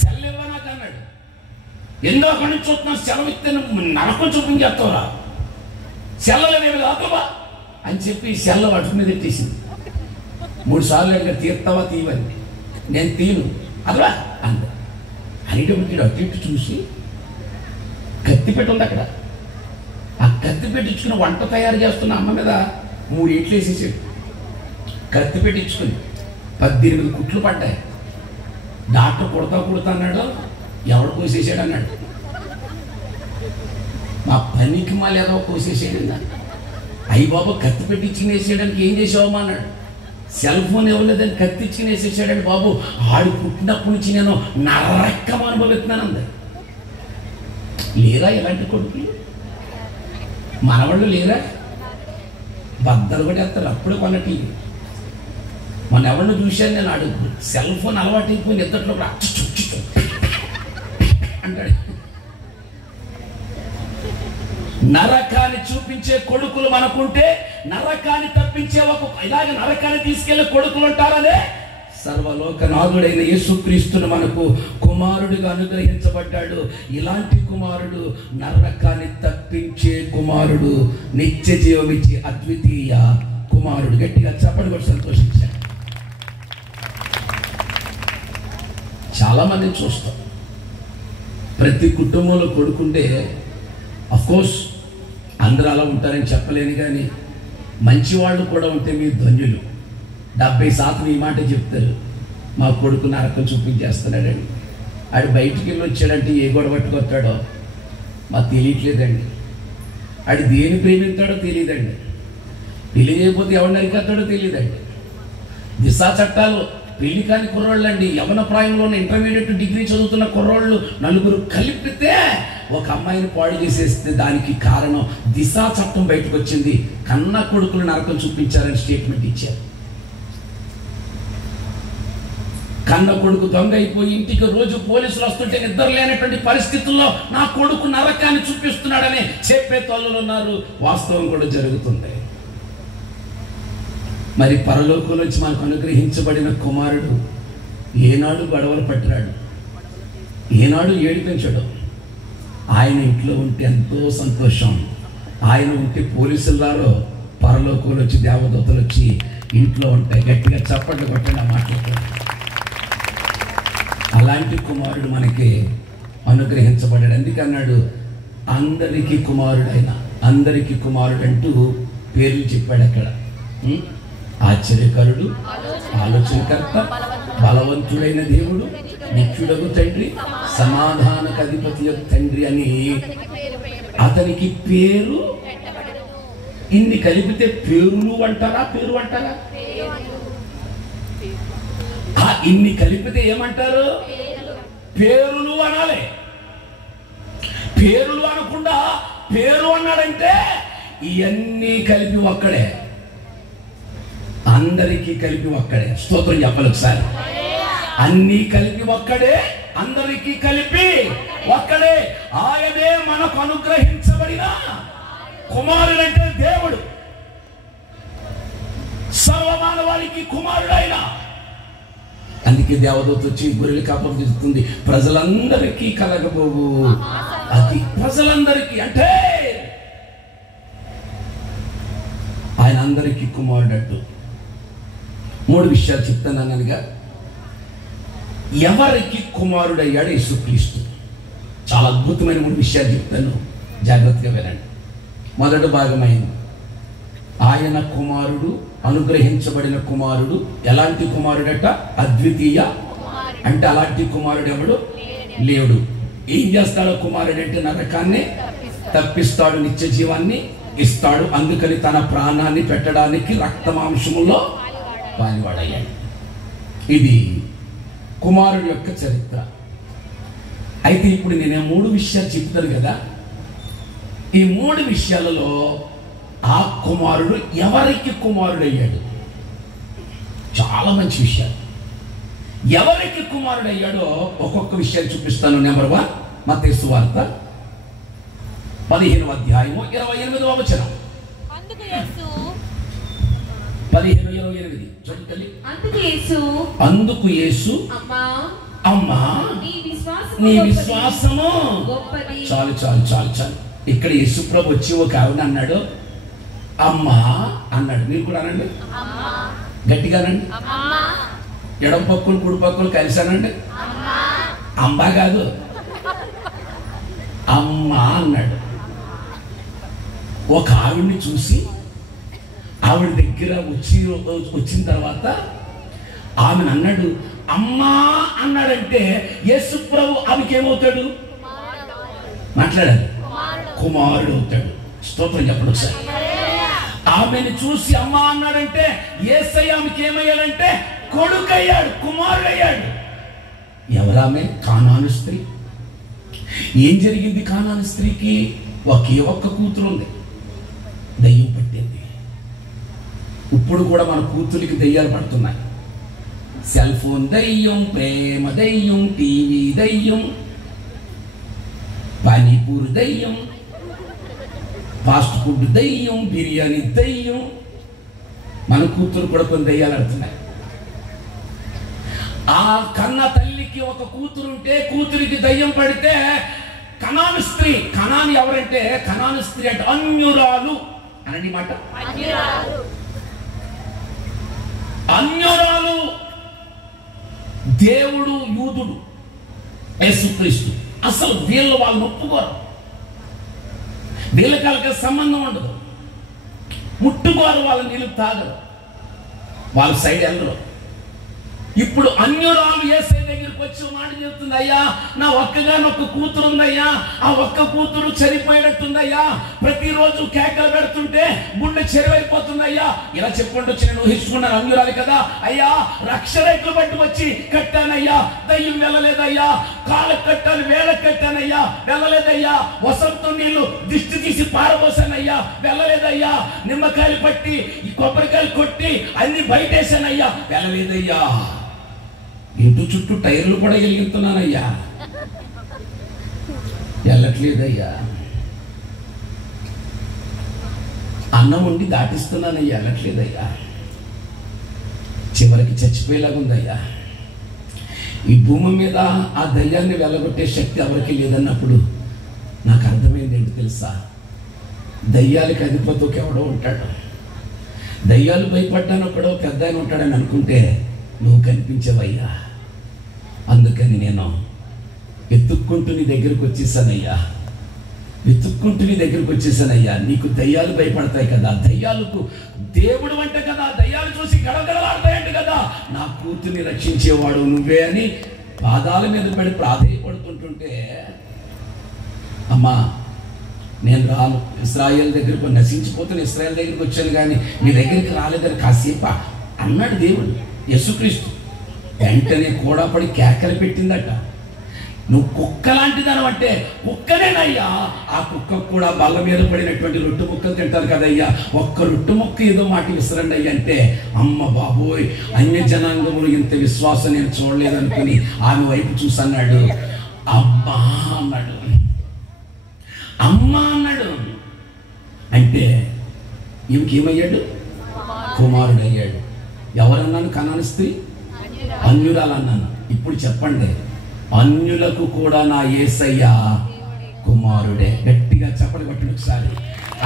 సెల్ ఇవ్వనాక అన్నాడు. ఎందుకు అక్కడి నుంచి చూస్తున్నావు, సెలవు ఇస్తే నరకం చూపించేస్తావురా, సెల్లనేవి కాదువా అని చెప్పి సెల్ల వాటి మీద ఎట్టేసింది. 3 సార్లు అడిగాడు, తీస్తావా తీవని. నేను తీను అదవా అంద అనేటప్పటికి అటు ఇటు చూసి కత్తి పెట్టి ఉంది అక్కడ. ఆ కత్తి పెట్టించుకుని వంట తయారు చేస్తున్న అమ్మ మీద 3 ఇట్లు వేసేసాడు. కత్తి పెట్టించుకుని 18 కుట్లు పడ్డాయి. డాక్టర్ కుడతా అన్నాడు, ఎవడు కోసేసాడు అన్నాడు. మా పనికి మళ్ళీ ఏదో కోసేసాడు. అయ్యి బాబు కత్తి పెట్టి చినేసేయడానికి ఏం చేసావమ్మా అన్నాడు. సెల్ ఫోన్ ఇవ్వలేదని కత్తి చినేసేసాడండి బాబు. ఆడు పుట్టినప్పటి నుంచి నేను నరకం అనుభవిస్తున్నాను అంది. లేరా ఇలాంటి కొడుకులు? మనవాళ్ళు లేరా? బద్దలు కూడా వేస్తారు అప్పుడే కొన్నటి. మన ఎవరిని చూశాను నేను, ఆడు సెల్ ఫోన్ అలవాటు అయిపోయింది. ఎత్తట్లో అంటాడు. నరకాన్ని చూపించే కొడుకులు మనకుంటే నరకాన్ని తప్పించే ఇలాగ నరకాన్ని తీసుకెళ్లే కొడుకులు ఉంటారనే సర్వలోకనాథుడైన యేసుక్రీస్తును మనకు కుమారుడిగా అనుగ్రహించబడ్డాడు. ఇలాంటి కుమారుడు నరకాన్ని తప్పించే కుమారుడు, నిత్య జీవం ఇచ్చే అద్వితీయ కుమారుడు. గట్టిగా చెప్పండి కూడా సంతోషించాడు. చాలా మందిని చూస్తాం, ప్రతి కుటుంబంలో కొడుకుంటే అఫ్కోర్స్ అందరూ అలా ఉంటారని చెప్పలేను, కానీ మంచివాళ్ళు కూడా ఉంటే మీరు ధన్యులు. 70% ఈ మాట చెప్తారు, మా కొడుకు నరకం చూపించేస్తున్నాడండి. ఆడు బయటికి వెళ్ళి వచ్చాడంటే ఏ గొడవ పట్టుకొస్తాడో మాకు తెలియట్లేదండి. ఆడు దేని ప్రేమిస్తాడో తెలియదండి. పెళ్లి చేయకపోతే ఎవరు నరికేస్తాడో తెలియదండి. దిశా చట్టాలు పెళ్లి కాని కుర్రోళ్ళు అండి, యవన ప్రాయంలోనే ఇంటర్మీడియట్ డిగ్రీ చదువుతున్న కుర్రోళ్ళు 4 కలిపితే ఒక అమ్మాయిని పాడు చేసేస్తే దానికి కారణం దిశా చట్టం బయటకు వచ్చింది. కన్న కొడుకులు నరకం చూపించారని స్టేట్మెంట్ ఇచ్చారు. కన్న కొడుకు దొంగ అయిపోయి ఇంటికి రోజు పోలీసులు వస్తుంటే నిద్ర లేనటువంటి పరిస్థితుల్లో నా కొడుకు నరకాన్ని చూపిస్తున్నాడని చెప్పే తల్లులు ఉన్నారు. వాస్తవం కూడా జరుగుతుంది. మరి పరలోకం నుంచి మనకు అనుగ్రహించబడిన కుమారుడు ఏనాడు గొడవలు పట్టిరాడు, ఏనాడు ఏడిపించడు. ఆయన ఇంట్లో ఉంటే ఎంతో సంతోషం. ఆయన ఉంటే పోలీసులు రారో, పరలోకంలో వచ్చి దేవదూతలు వచ్చి ఇంట్లో ఉంటాయి. గట్టిగా చప్పట్లు కొట్టండి ఆ మాటలతో. అలాంటి కుమారుడు మనకి అనుగ్రహించబడ్డాడు. అందుకన్నాడు అందరికీ కుమారుడైన, అందరికీ కుమారుడు అంటూ పేర్లు చెప్పాడు అక్కడ. ఆశ్చర్యకరుడు, ఆలోచనకర్త, బలవంతుడైన దేవుడు, నిత్యుడగు తండ్రి, సమాధానకు అధిపతి యొక్క తండ్రి అని అతనికి పేరు. ఇన్ని కలిపితే పేరులు అంటారా? పేరు అంటారా? ఇన్ని కలిపితే ఏమంటారు? పేరులు అనాలి. పేరులు అనకుండా పేరు అన్నాడంటే ఇవన్నీ కలిపి ఒక్కడే, అందరికీ కలిపి ఒక్కడే. స్తోత్రం చెప్పాలి ఒకసారి. అన్నీ కలిపి ఒక్కడే, అందరికీ కలిపి ఒక్కడే. ఆయనే మనకు అనుగ్రహించబడిన కుమారుడంటే దేవుడు. సర్వమానవాళికి కుమారుడైన. అందుకే దేవదూత వచ్చి గొర్రెల కాపరి చెప్తుంది, ప్రజలందరికీ కలగబోవు. అది ప్రజలందరికీ అంటే ఆయన అందరికీ కుమారుడు. 3 విషయాలు చెప్తాను అనగా, ఎవరికి కుమారుడయ్యాడు యేసుక్రీస్తు? చాలా అద్భుతమైన 3 విషయాలు చెప్తాను, జాగ్రత్తగా వినండి. మొదటి భాగమైంది, ఆయన కుమారుడు, అనుగ్రహించబడిన కుమారుడు. ఎలాంటి కుమారుడట? అద్వితీయ. అంటే అలాంటి కుమారుడు ఎవడు లేడు. ఏం చేస్తాడో కుమారుడు అంటే? నరకాన్ని తప్పిస్తాడు, నిత్య జీవాన్ని ఇస్తాడు. అందుకని తన ప్రాణాన్ని పెట్టడానికి రక్తమాంసములో పానివాడయ్యాడు. ఇది కుమారుడు యొక్క చరిత్ర. అయితే ఇప్పుడు నేను 3 విషయాలు చెప్తాను కదా, ఈ 3 విషయాలలో ఆ కుమారుడు ఎవరికి కుమారుడయ్యాడు? చాలా మంచి విషయాలు. ఎవరికి కుమారుడయ్యాడో ఒక్కొక్క విషయాన్ని చూపిస్తాను. నెంబర్ 1, మత్తయి సువార్త 15వ అధ్యాయము 28వ వచనం. 15:28 చదువుతల్లి. అందుకు యేసు అమ్మా నీ విశ్వాసము చాలు చాలు చాలు చాలు. ఇక్కడ యేసు ప్రభు వచ్చి ఒక ఆవిడ అన్నాడు, అమ్మా అన్నాడు. మీరు కూడా అనండి, గట్టిగానండి. ఎడం పక్కులు కుడి పక్కులు కలిసానండి. అమ్మా కాదు, అమ్మా అన్నాడు. ఒక ఆవిడ్ని చూసి ఆవిడ దగ్గర వచ్చిన తర్వాత ఆమెను అన్నాడు, అమ్మా అన్నాడంటే యేసు ప్రభు ఆమెకి ఏమవుతాడు? మాట్లాడాలి, కుమారుడు అవుతాడు. స్తోత్రం చెప్పండి ఒకసారి. ఆమెను చూసి అమ్మా అన్నాడంటే యేసయ్య ఆమెకి ఏమయ్యాడంటే కొడుకయ్యాడు, కుమారుడయ్యాడు. ఎవరామె? కానాను స్త్రీ. ఏం జరిగింది కానాను స్త్రీకి? ఒకే ఒక్క కూతురు ఉంది, దయ్యం పట్టింది. ఇప్పుడు కూడా మన కూతురికి దయ్యాలు పడుతున్నాయి. సెల్ ఫోన్ దయ్యం, ప్రేమ దయ్యం, టీవీ దయ్యం, పానీపూరి దయ్యం, ఫాస్ట్ ఫుడ్ దయ్యం, బిర్యానీ దయ్యం. మన కూతురు కూడా కొన్ని దయ్యాలు ఆడుతున్నాయి. ఆ కన్న తల్లికి ఒక కూతురుంటే కూతురికి దయ్యం పడితే కనాను స్త్రీ. కనాను ఎవరంటే, కనాను స్త్రీ అంటే అన్యురాలు అనండి మాట. అన్యురాలు. దేవుడు యూదుడు, యేసుక్రీస్తు. అసలు వాళ్ళు ఒప్పుకోరు, వీళ్ళకి వాళ్ళకి సంబంధం ఉండదు. ముట్టుకోరు, వాళ్ళ నీళ్ళు తాగరు, వాళ్ళ సైడ్ వెళ్ళరు. ఇప్పుడు అన్యురాలు యేసయ్య దగ్గరికి వచ్చి మాట చెప్తుంది, అయ్యా నా ఒక్కగానొక్క కూతురు ఉందయ్యా, ఆ ఒక్క కూతురు చనిపోయినట్టుందయ్యా, ప్రతిరోజు కేకలు పెడుతుంటే గుండె చెరువైపోతుందయ్యా. ఇలా చెప్పుకుంటూ వచ్చి నేను ఊహించుకున్నాను, అన్యురాలు కదా. అయ్యా రక్షరేట్లు బట్టి వచ్చి కట్టానయ్యా, దయ్యం వెళ్ళలేదయ్యా. కాళ్ళకు కట్టాను, వేలకు కట్టానయ్యా, వెళ్ళలేదయ్యా. వసంతం నీళ్లు దిష్టి తీసి పారబోసానయ్యా, వెళ్ళలేదయ్యా. నిమ్మకాయలు పట్టి కొబ్బరికాయలు కొట్టి అన్ని బయటేసానయ్యా, వెళ్ళలేదయ్యా. ఇంటి చుట్టూ టైర్లు కూడా వెలిగిస్తున్నానయ్యా, వెళ్ళట్లేదయ్యా. అన్నం ఉండి దాటిస్తున్నానయ్యా, వెళ్ళట్లేదయ్యా. చివరికి చచ్చిపోయేలాగా ఉందయ్యా. ఈ భూమి మీద ఆ దయ్యాన్ని వెళ్ళగొట్టే శక్తి ఎవరికి లేదన్నప్పుడు నాకు అర్థమైంది ఏంటి తెలుసా? దయ్యాలకి అధిపతి ఎవడో ఉంటాడు. దయ్యాలు భయపడ్డాను ఒకడో పెద్ద ఆయన ఉంటాడని అనుకుంటే నువ్వు కనిపించవయ్యా. అందుకని నేను వెతుక్కుంటూ నీ దగ్గరకు వచ్చేసానయ్యా, వెతుక్కుంటూ నీ దగ్గరకు వచ్చేసానయ్యా. నీకు దయ్యాలు భయపడతాయి కదా, దయ్యాలకు దేవుడు అంట కదా, దయ్యాలు చూసి గడగడలాడతాయంట కదా. నా కూతుర్ని రక్షించేవాడు నువ్వే అని పాదాల మీద పడి ప్రాధేయపడుతుంటుంటే, అమ్మా నేను రాను, ఇశ్రాయేల్ దగ్గరకు నశించిపోతున్న ఇశ్రాయేల్ దగ్గరికి వచ్చాను కానీ నీ దగ్గరికి రాలేదని కాసేపు అన్నాడు దేవుడు, యేసుక్రీస్తు. వెంటనే కూడా పడి కేకలు పెట్టిందట. నువ్వు కుక్క లాంటిదనం అంటే కుక్కనేనయ్యా. ఆ కుక్క కూడా బల్ల మీద పడినటువంటి రొట్టు ముక్కలు తింటారు కదయ్యా, ఒక్క రొట్టు ముక్క ఏదో మాట విసరండి అయ్యా అంటే, అమ్మ బాబోయ్, అన్య జనాంగములు ఇంత విశ్వాసం నేను చూడలేదనుకుని ఆమె వైపు చూసన్నాడు. అమ్మా అన్నాడు, అమ్మ అన్నాడు. అంటే ఈమెకేమయ్యాడు? కుమారుడు అయ్యాడు. ఎవరన్నాను? కనాను స్త్రీ, అన్యురాలు అన్నాను. ఇప్పుడు చెప్పండి, అన్యులకు కూడా నా యేసయ్య కుమారుడే. గట్టిగా చప్పటి కొట్టండి ఒకసారి.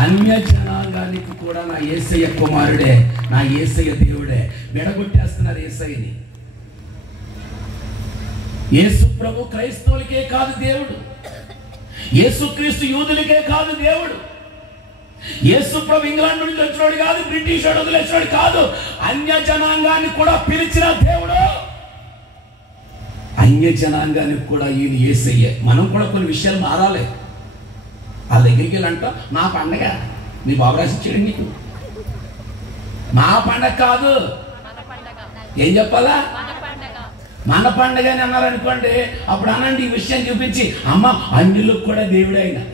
అన్య జనాంగానికి కూడా నా యేసయ్య కుమారుడే, నా యేసయ్య దేవుడే. విడగొట్టేస్తున్నారు యేసయ్యని. యేసు ప్రభు క్రైస్తవులకే కాదు దేవుడు, యేసుక్రీస్తు యూదులకే కాదు దేవుడు. యేసు ప్రభు ఇంగ్లాండ్ నుంచి వచ్చినోడు కాదు, బ్రిటిష్ వాడు వదిలేసినోడు కాదు, అన్య జనాంగాన్ని కూడా పిలిచిన దేవుడు. అన్య జనాంగానికి కూడా ఈయన యేసయ్యే. మనం కూడా కొన్ని విషయాలు మారాలి. వాళ్ళ దగ్గరికి వెళ్ళంట, నా పండగ మీ బాబు రాసిచ్చాడు నీకు, మా పండగ కాదు. ఏం చెప్పాలా? మన పండగ అని అన్నారనుకోండి, అప్పుడు అనండి ఈ విషయం చూపించి, అమ్మ అన్యులకు కూడా దేవుడే అయినా.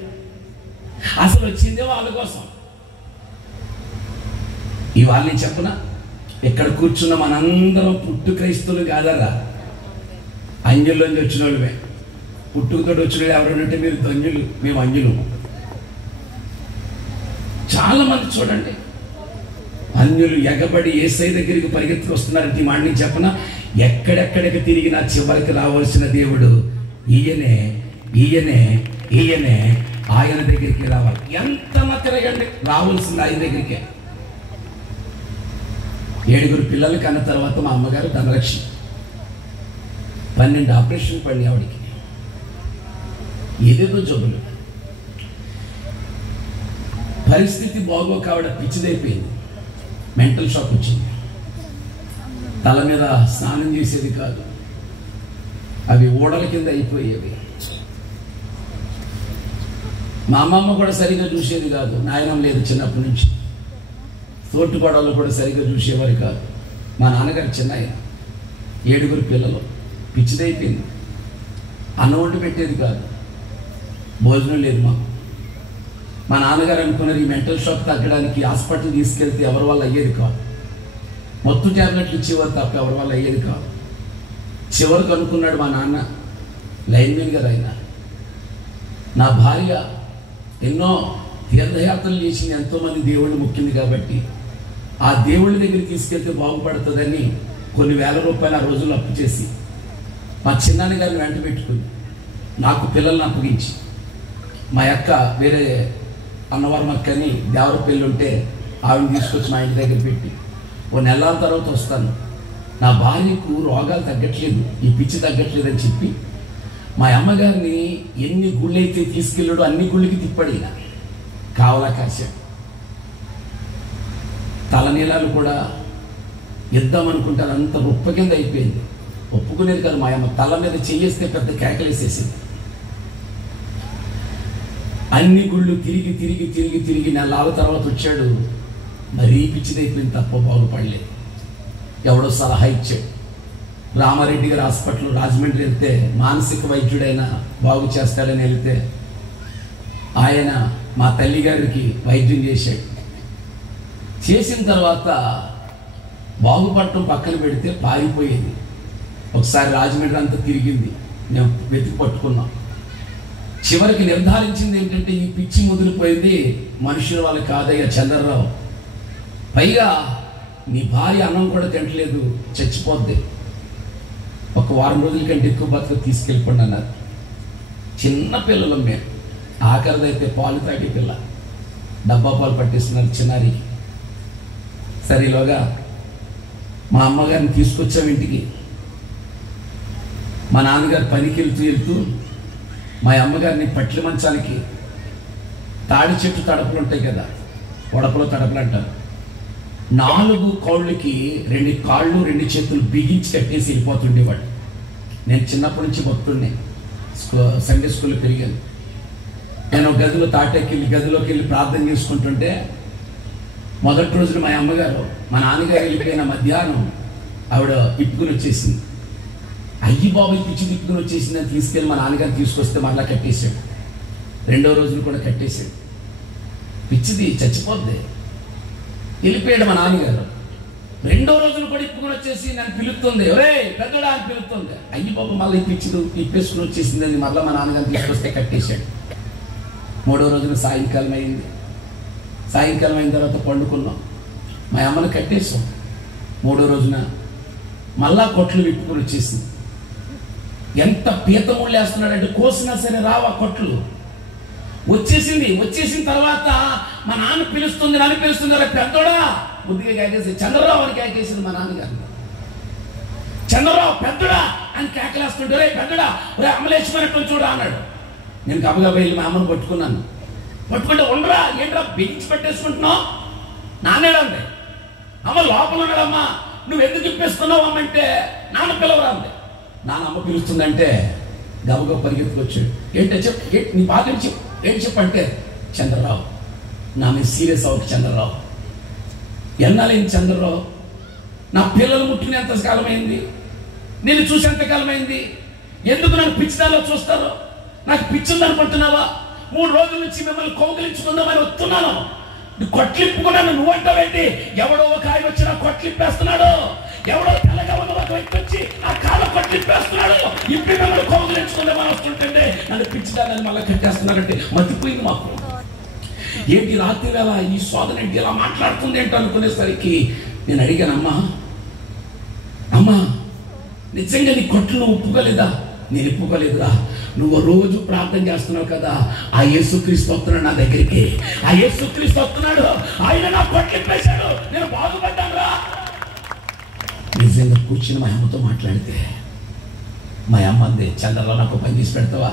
అసలు వచ్చిందే వాళ్ళ కోసం. ఇవాళ నేను చెప్పనా, ఇక్కడ కూర్చున్న మనందరం పుట్టు క్రైస్తవులు కాదరా, అన్యుల్లోంచి వచ్చిన వాళ్ళమే. పుట్టుకతో వచ్చిన వాళ్ళు ఎవరంటే మీరు ధన్యులు, మేము అన్యులు. చాలా మంది చూడండి, అన్యులు ఎగబడి యేసయ్య దగ్గరికి పరిగెత్తుకు వస్తున్నారంటే ఈ మాట నేను చెప్పనా, ఎక్కడెక్కడికి తిరిగినా చివరికి రావాల్సిన దేవుడు ఈయనే, ఈయనే, ఈయనే. ఆయన దగ్గరికి రావాలి. ఎంతన్నా తిరగండి, రావాల్సింది ఆయన దగ్గరికే. 7 పిల్లలు కన్న తర్వాత మా అమ్మగారు ధనలక్ష్మి 12 ఆపరేషన్ పడి ఆవిడికి, ఏదేదో జబ్బులు. పరిస్థితి బాగోక ఆవిడ పిచ్చిదైపోయింది, మెంటల్ షాక్ వచ్చింది. తల మీద స్నానం చేసేది కాదు, అవి ఓడల కింద అయిపోయేవి. మా అమ్మమ్మ కూడా సరిగ్గా చూసేది కాదు, నాయనం లేదు చిన్నప్పటి నుంచి. తోటి గొడవలు కూడా సరిగ్గా చూసేవారు కాదు. మా నాన్నగారు చిన్నాయన, 7 పిల్లలు, పిచ్చిదైపోయింది. అన్నం వండి పెట్టేది కాదు, భోజనం లేదు మాకు. మా నాన్నగారు అనుకున్నారు ఈ మెంటల్ షాక్ తగ్గడానికి హాస్పిటల్ తీసుకెళ్తే ఎవరి వల్ల అయ్యేది కాదు, మొత్తం ట్యాబ్లెట్లు ఇచ్చేవారు తప్ప ఎవరి వల్ల అయ్యేది కాదు. చివరికి అనుకున్నాడు మా నాన్న, లైన్మెన్ గారు అయినా, నా భార్య ఎన్నో తీర్థయాత్రలు చేసింది, ఎంతోమంది దేవుళ్ళు మొక్కింది కాబట్టి ఆ దేవుళ్ళ దగ్గరికి తీసుకెళ్తే బాగుపడుతుందని కొన్ని వేల రూపాయలు ఆ రోజుల్లో అప్పు చేసి మా చిన్నాన్న గారిని వెంట పెట్టుకుని నాకు పిల్లల్ని అప్పగించి, మా అక్క వేరే అన్నవరం అక్కని దేవర పెళ్ళి ఉంటే ఆవిడని తీసుకొచ్చి మా ఇంటి దగ్గర పెట్టి ఓ నెలల తర్వాత వస్తాను, నా భార్యకు రోగాలు తగ్గట్లేదు, ఈ పిచ్చి తగ్గట్లేదు అని చెప్పి మా అమ్మగారిని ఎన్ని గుళ్ళు అయితే తీసుకెళ్ళాడో అన్ని గుళ్ళకి తిప్పాడు ఈయన. కావలా కాశాడు. తలనీలాలు కూడా ఇద్దామనుకుంటారు, అంత రొప్ప కింద అయిపోయింది. ఒప్పుకునేది కాదు. మా అమ్మ తల మీద చెయ్యేస్తే పెద్ద కేకలేసేసింది. అన్ని గుళ్ళు తిరిగి తిరిగి తిరిగి తిరిగి నెలల తర్వాత వచ్చాడు. మరీ పిచ్చిదైపోయింది తప్ప బాగుపడలేదు. ఎవడో సలహా ఇచ్చాడు, రామారెడ్డి గారి హాస్పిటల్ రాజమండ్రి వెళ్తే మానసిక వైద్యుడైన బాగు చేస్తాడని వెళ్తే ఆయన మా తల్లి గారికి వైద్యం చేశాడు. చేసిన తర్వాత బాగుపడటం పక్కన పెడితే పారిపోయేది. ఒకసారి రాజమండ్రి అంతా తిరిగింది, మేము వెతికి పట్టుకున్నాం. చివరికి నిర్ధారించింది ఏంటంటే ఈ పిచ్చి ముదిరిపోయింది మనుషుల వాళ్ళు కాదయ్యా చంద్రరావు, పైగా నీ భార్య అన్నం కూడా తింటలేదు, చచ్చిపోద్ది, ఒక వారం రోజుల కంటే ఎక్కువ బతుకు తీసుకెళ్ళిపోండి అన్నారు. చిన్న పిల్లలు మేము, ఆఖరిదైతే పాలు తాగే పిల్ల, డబ్బా పాలు పట్టిస్తున్నారు చిన్నారికి. సరేలోగా మా అమ్మగారిని తీసుకొచ్చాం ఇంటికి. మా నాన్నగారు పనికి వెళ్తూ మా అమ్మగారిని పట్ల మంచానికి, తాడి చెట్టు తడపలు ఉంటాయి కదా, ఉడపలో తడపలు అంటారు, 4 కాళ్ళకి 2 కాళ్ళు 2 చేతులు బిగించి కట్టేసి వెళ్ళిపోతుండేవాడు. నేను చిన్నప్పటి నుంచి భక్తుడిని, సండే స్కూల్లో పెరిగాను. నేను గదిలో గదిలోకి వెళ్ళి ప్రార్థన చేసుకుంటుంటే మొదటి రోజున మా అమ్మగారు మా నాన్నగారు వెళ్ళిపోయిన మధ్యాహ్నం ఆవిడ ఇప్పుకుని వచ్చేసింది. అయ్యి బాబు పిచ్చి తిప్పుకుని వచ్చేసింది అని తీసుకెళ్ళి మా నాన్నగారు తీసుకొస్తే మళ్ళీ కట్టేశాడు. 2వ రోజున కూడా కట్టేశాడు. పిచ్చిది చచ్చిపోద్ది. వెళ్ళిపోయాడు మా నాన్నగారు. 2వ రోజున కూడా ఇప్పుకుని వచ్చేసి నన్ను పిలుస్తుంది, ఒరే పెద్దడా అని పిలుస్తుంది. అయ్యి బాబు మళ్ళీ పిచ్చిది ఇప్పేసుకుని వచ్చేసిందని మళ్ళీ మా నాన్నగారు తీసుకొస్తే కట్టేశాడు. 3వ రోజున సాయంకాలం అయింది. సాయంకాలం అయిన తర్వాత పండుకున్నాం. మా అమ్మను కట్టేసాం. 3వ రోజున మళ్ళా కొట్లు విప్పుకుని వచ్చేసింది. ఎంత పీతముళ్ళు వేస్తున్నాడంటే కోసినా సరే రావా కొట్లు. వచ్చేసింది. వచ్చేసిన తర్వాత మా నాన్న పిలుస్తుంది, నన్ను పిలుస్తుంది, అరే పెద్దోడా బుద్ధిగా కేకేసి చంద్రరావు అని కేకేసింది మా నాన్నగారు. చంద్రరావు పెద్దడా అని కేకలేస్తుంటే రే పెద్దడా రే అమలేశ్వరట్టు చూడా అన్నాడు. నేను గబగబా వెళ్ళి మా అమ్మను పట్టుకున్నాను. పట్టుకుంటే ఉండరా ఏంట్రా బిగించి పెట్టేసుకుంటున్నావు నాన్నేడంది. అమ్మ లోపల ఉన్నాడమ్మా, నువ్వు ఎందుకు ఇప్పేస్తున్నావు అమ్మంటే నాన్న పిలవరా అంది. నాన్న అమ్మ పిలుస్తుందంటే గబగబా పరిగెత్తుకొచ్చాడు. ఏంటో చెప్పు, నీ బాధ చెప్పు, ఏంటి చెప్పంటే చంద్రరావు నా మీద సీరియస్ అవ్వకు చంద్రరావు, ఎన్నాలేంది చంద్రరావు, నా పిల్లలు ముట్టినంత కాలమైంది, నేను చూసేంత కాలమైంది, ఎందుకు నన్ను పిచ్చిదాలో చూస్తారు, నాకు పిచ్చింది అనుకుంటున్నావా, 3 రోజుల నుంచి మిమ్మల్ని కౌగిలించుకుందామని వస్తున్నాను, కొట్లిప్పుకున్నాను, నువ్వంటావేంటి, ఎవడో ఒక ఆయన వచ్చి నా కొట్లిప్పేస్తున్నాడు, ఎవడో తెల్లగా ఉన్న ఒక వ్యక్తి వచ్చి నా కాళ్ళ కొట్లిప్పేస్తున్నాడు, ఇప్పుడు మిమ్మల్ని కౌగిలించుకుందామని వస్తుంటే నన్ను పిచ్చిదాన్ని మళ్ళీ కట్టేస్తున్నారంటే మతిపోయింది మాకు. ఏంటి రాత్రి వేళ ఈ శోధన ఏంటి ఇలా మాట్లాడుతుంది ఏంటి అనుకునేసరికి నేను అడిగాను, అమ్మా నిజంగా నీ కొట్లు నువ్వు ఒప్పుకోలేదా? నేను ఒప్పుకోలేదురా, నువ్వు రోజు ప్రార్థన చేస్తున్నావు కదా, ఆ యేసుక్రీస్తు వస్తున్నాడు నా దగ్గరికి, ఆ యేసుక్రీస్తు వస్తున్నాడు, ఆయన నా కొట్లిప్పేశాడు, నేను బాగుపడ్డాను రా. నిజంగా కూర్చుని మా అమ్మతో మాట్లాడితే మా అమ్మ అంది, చంద్రలో నాకు పని చేసి పెడతావా,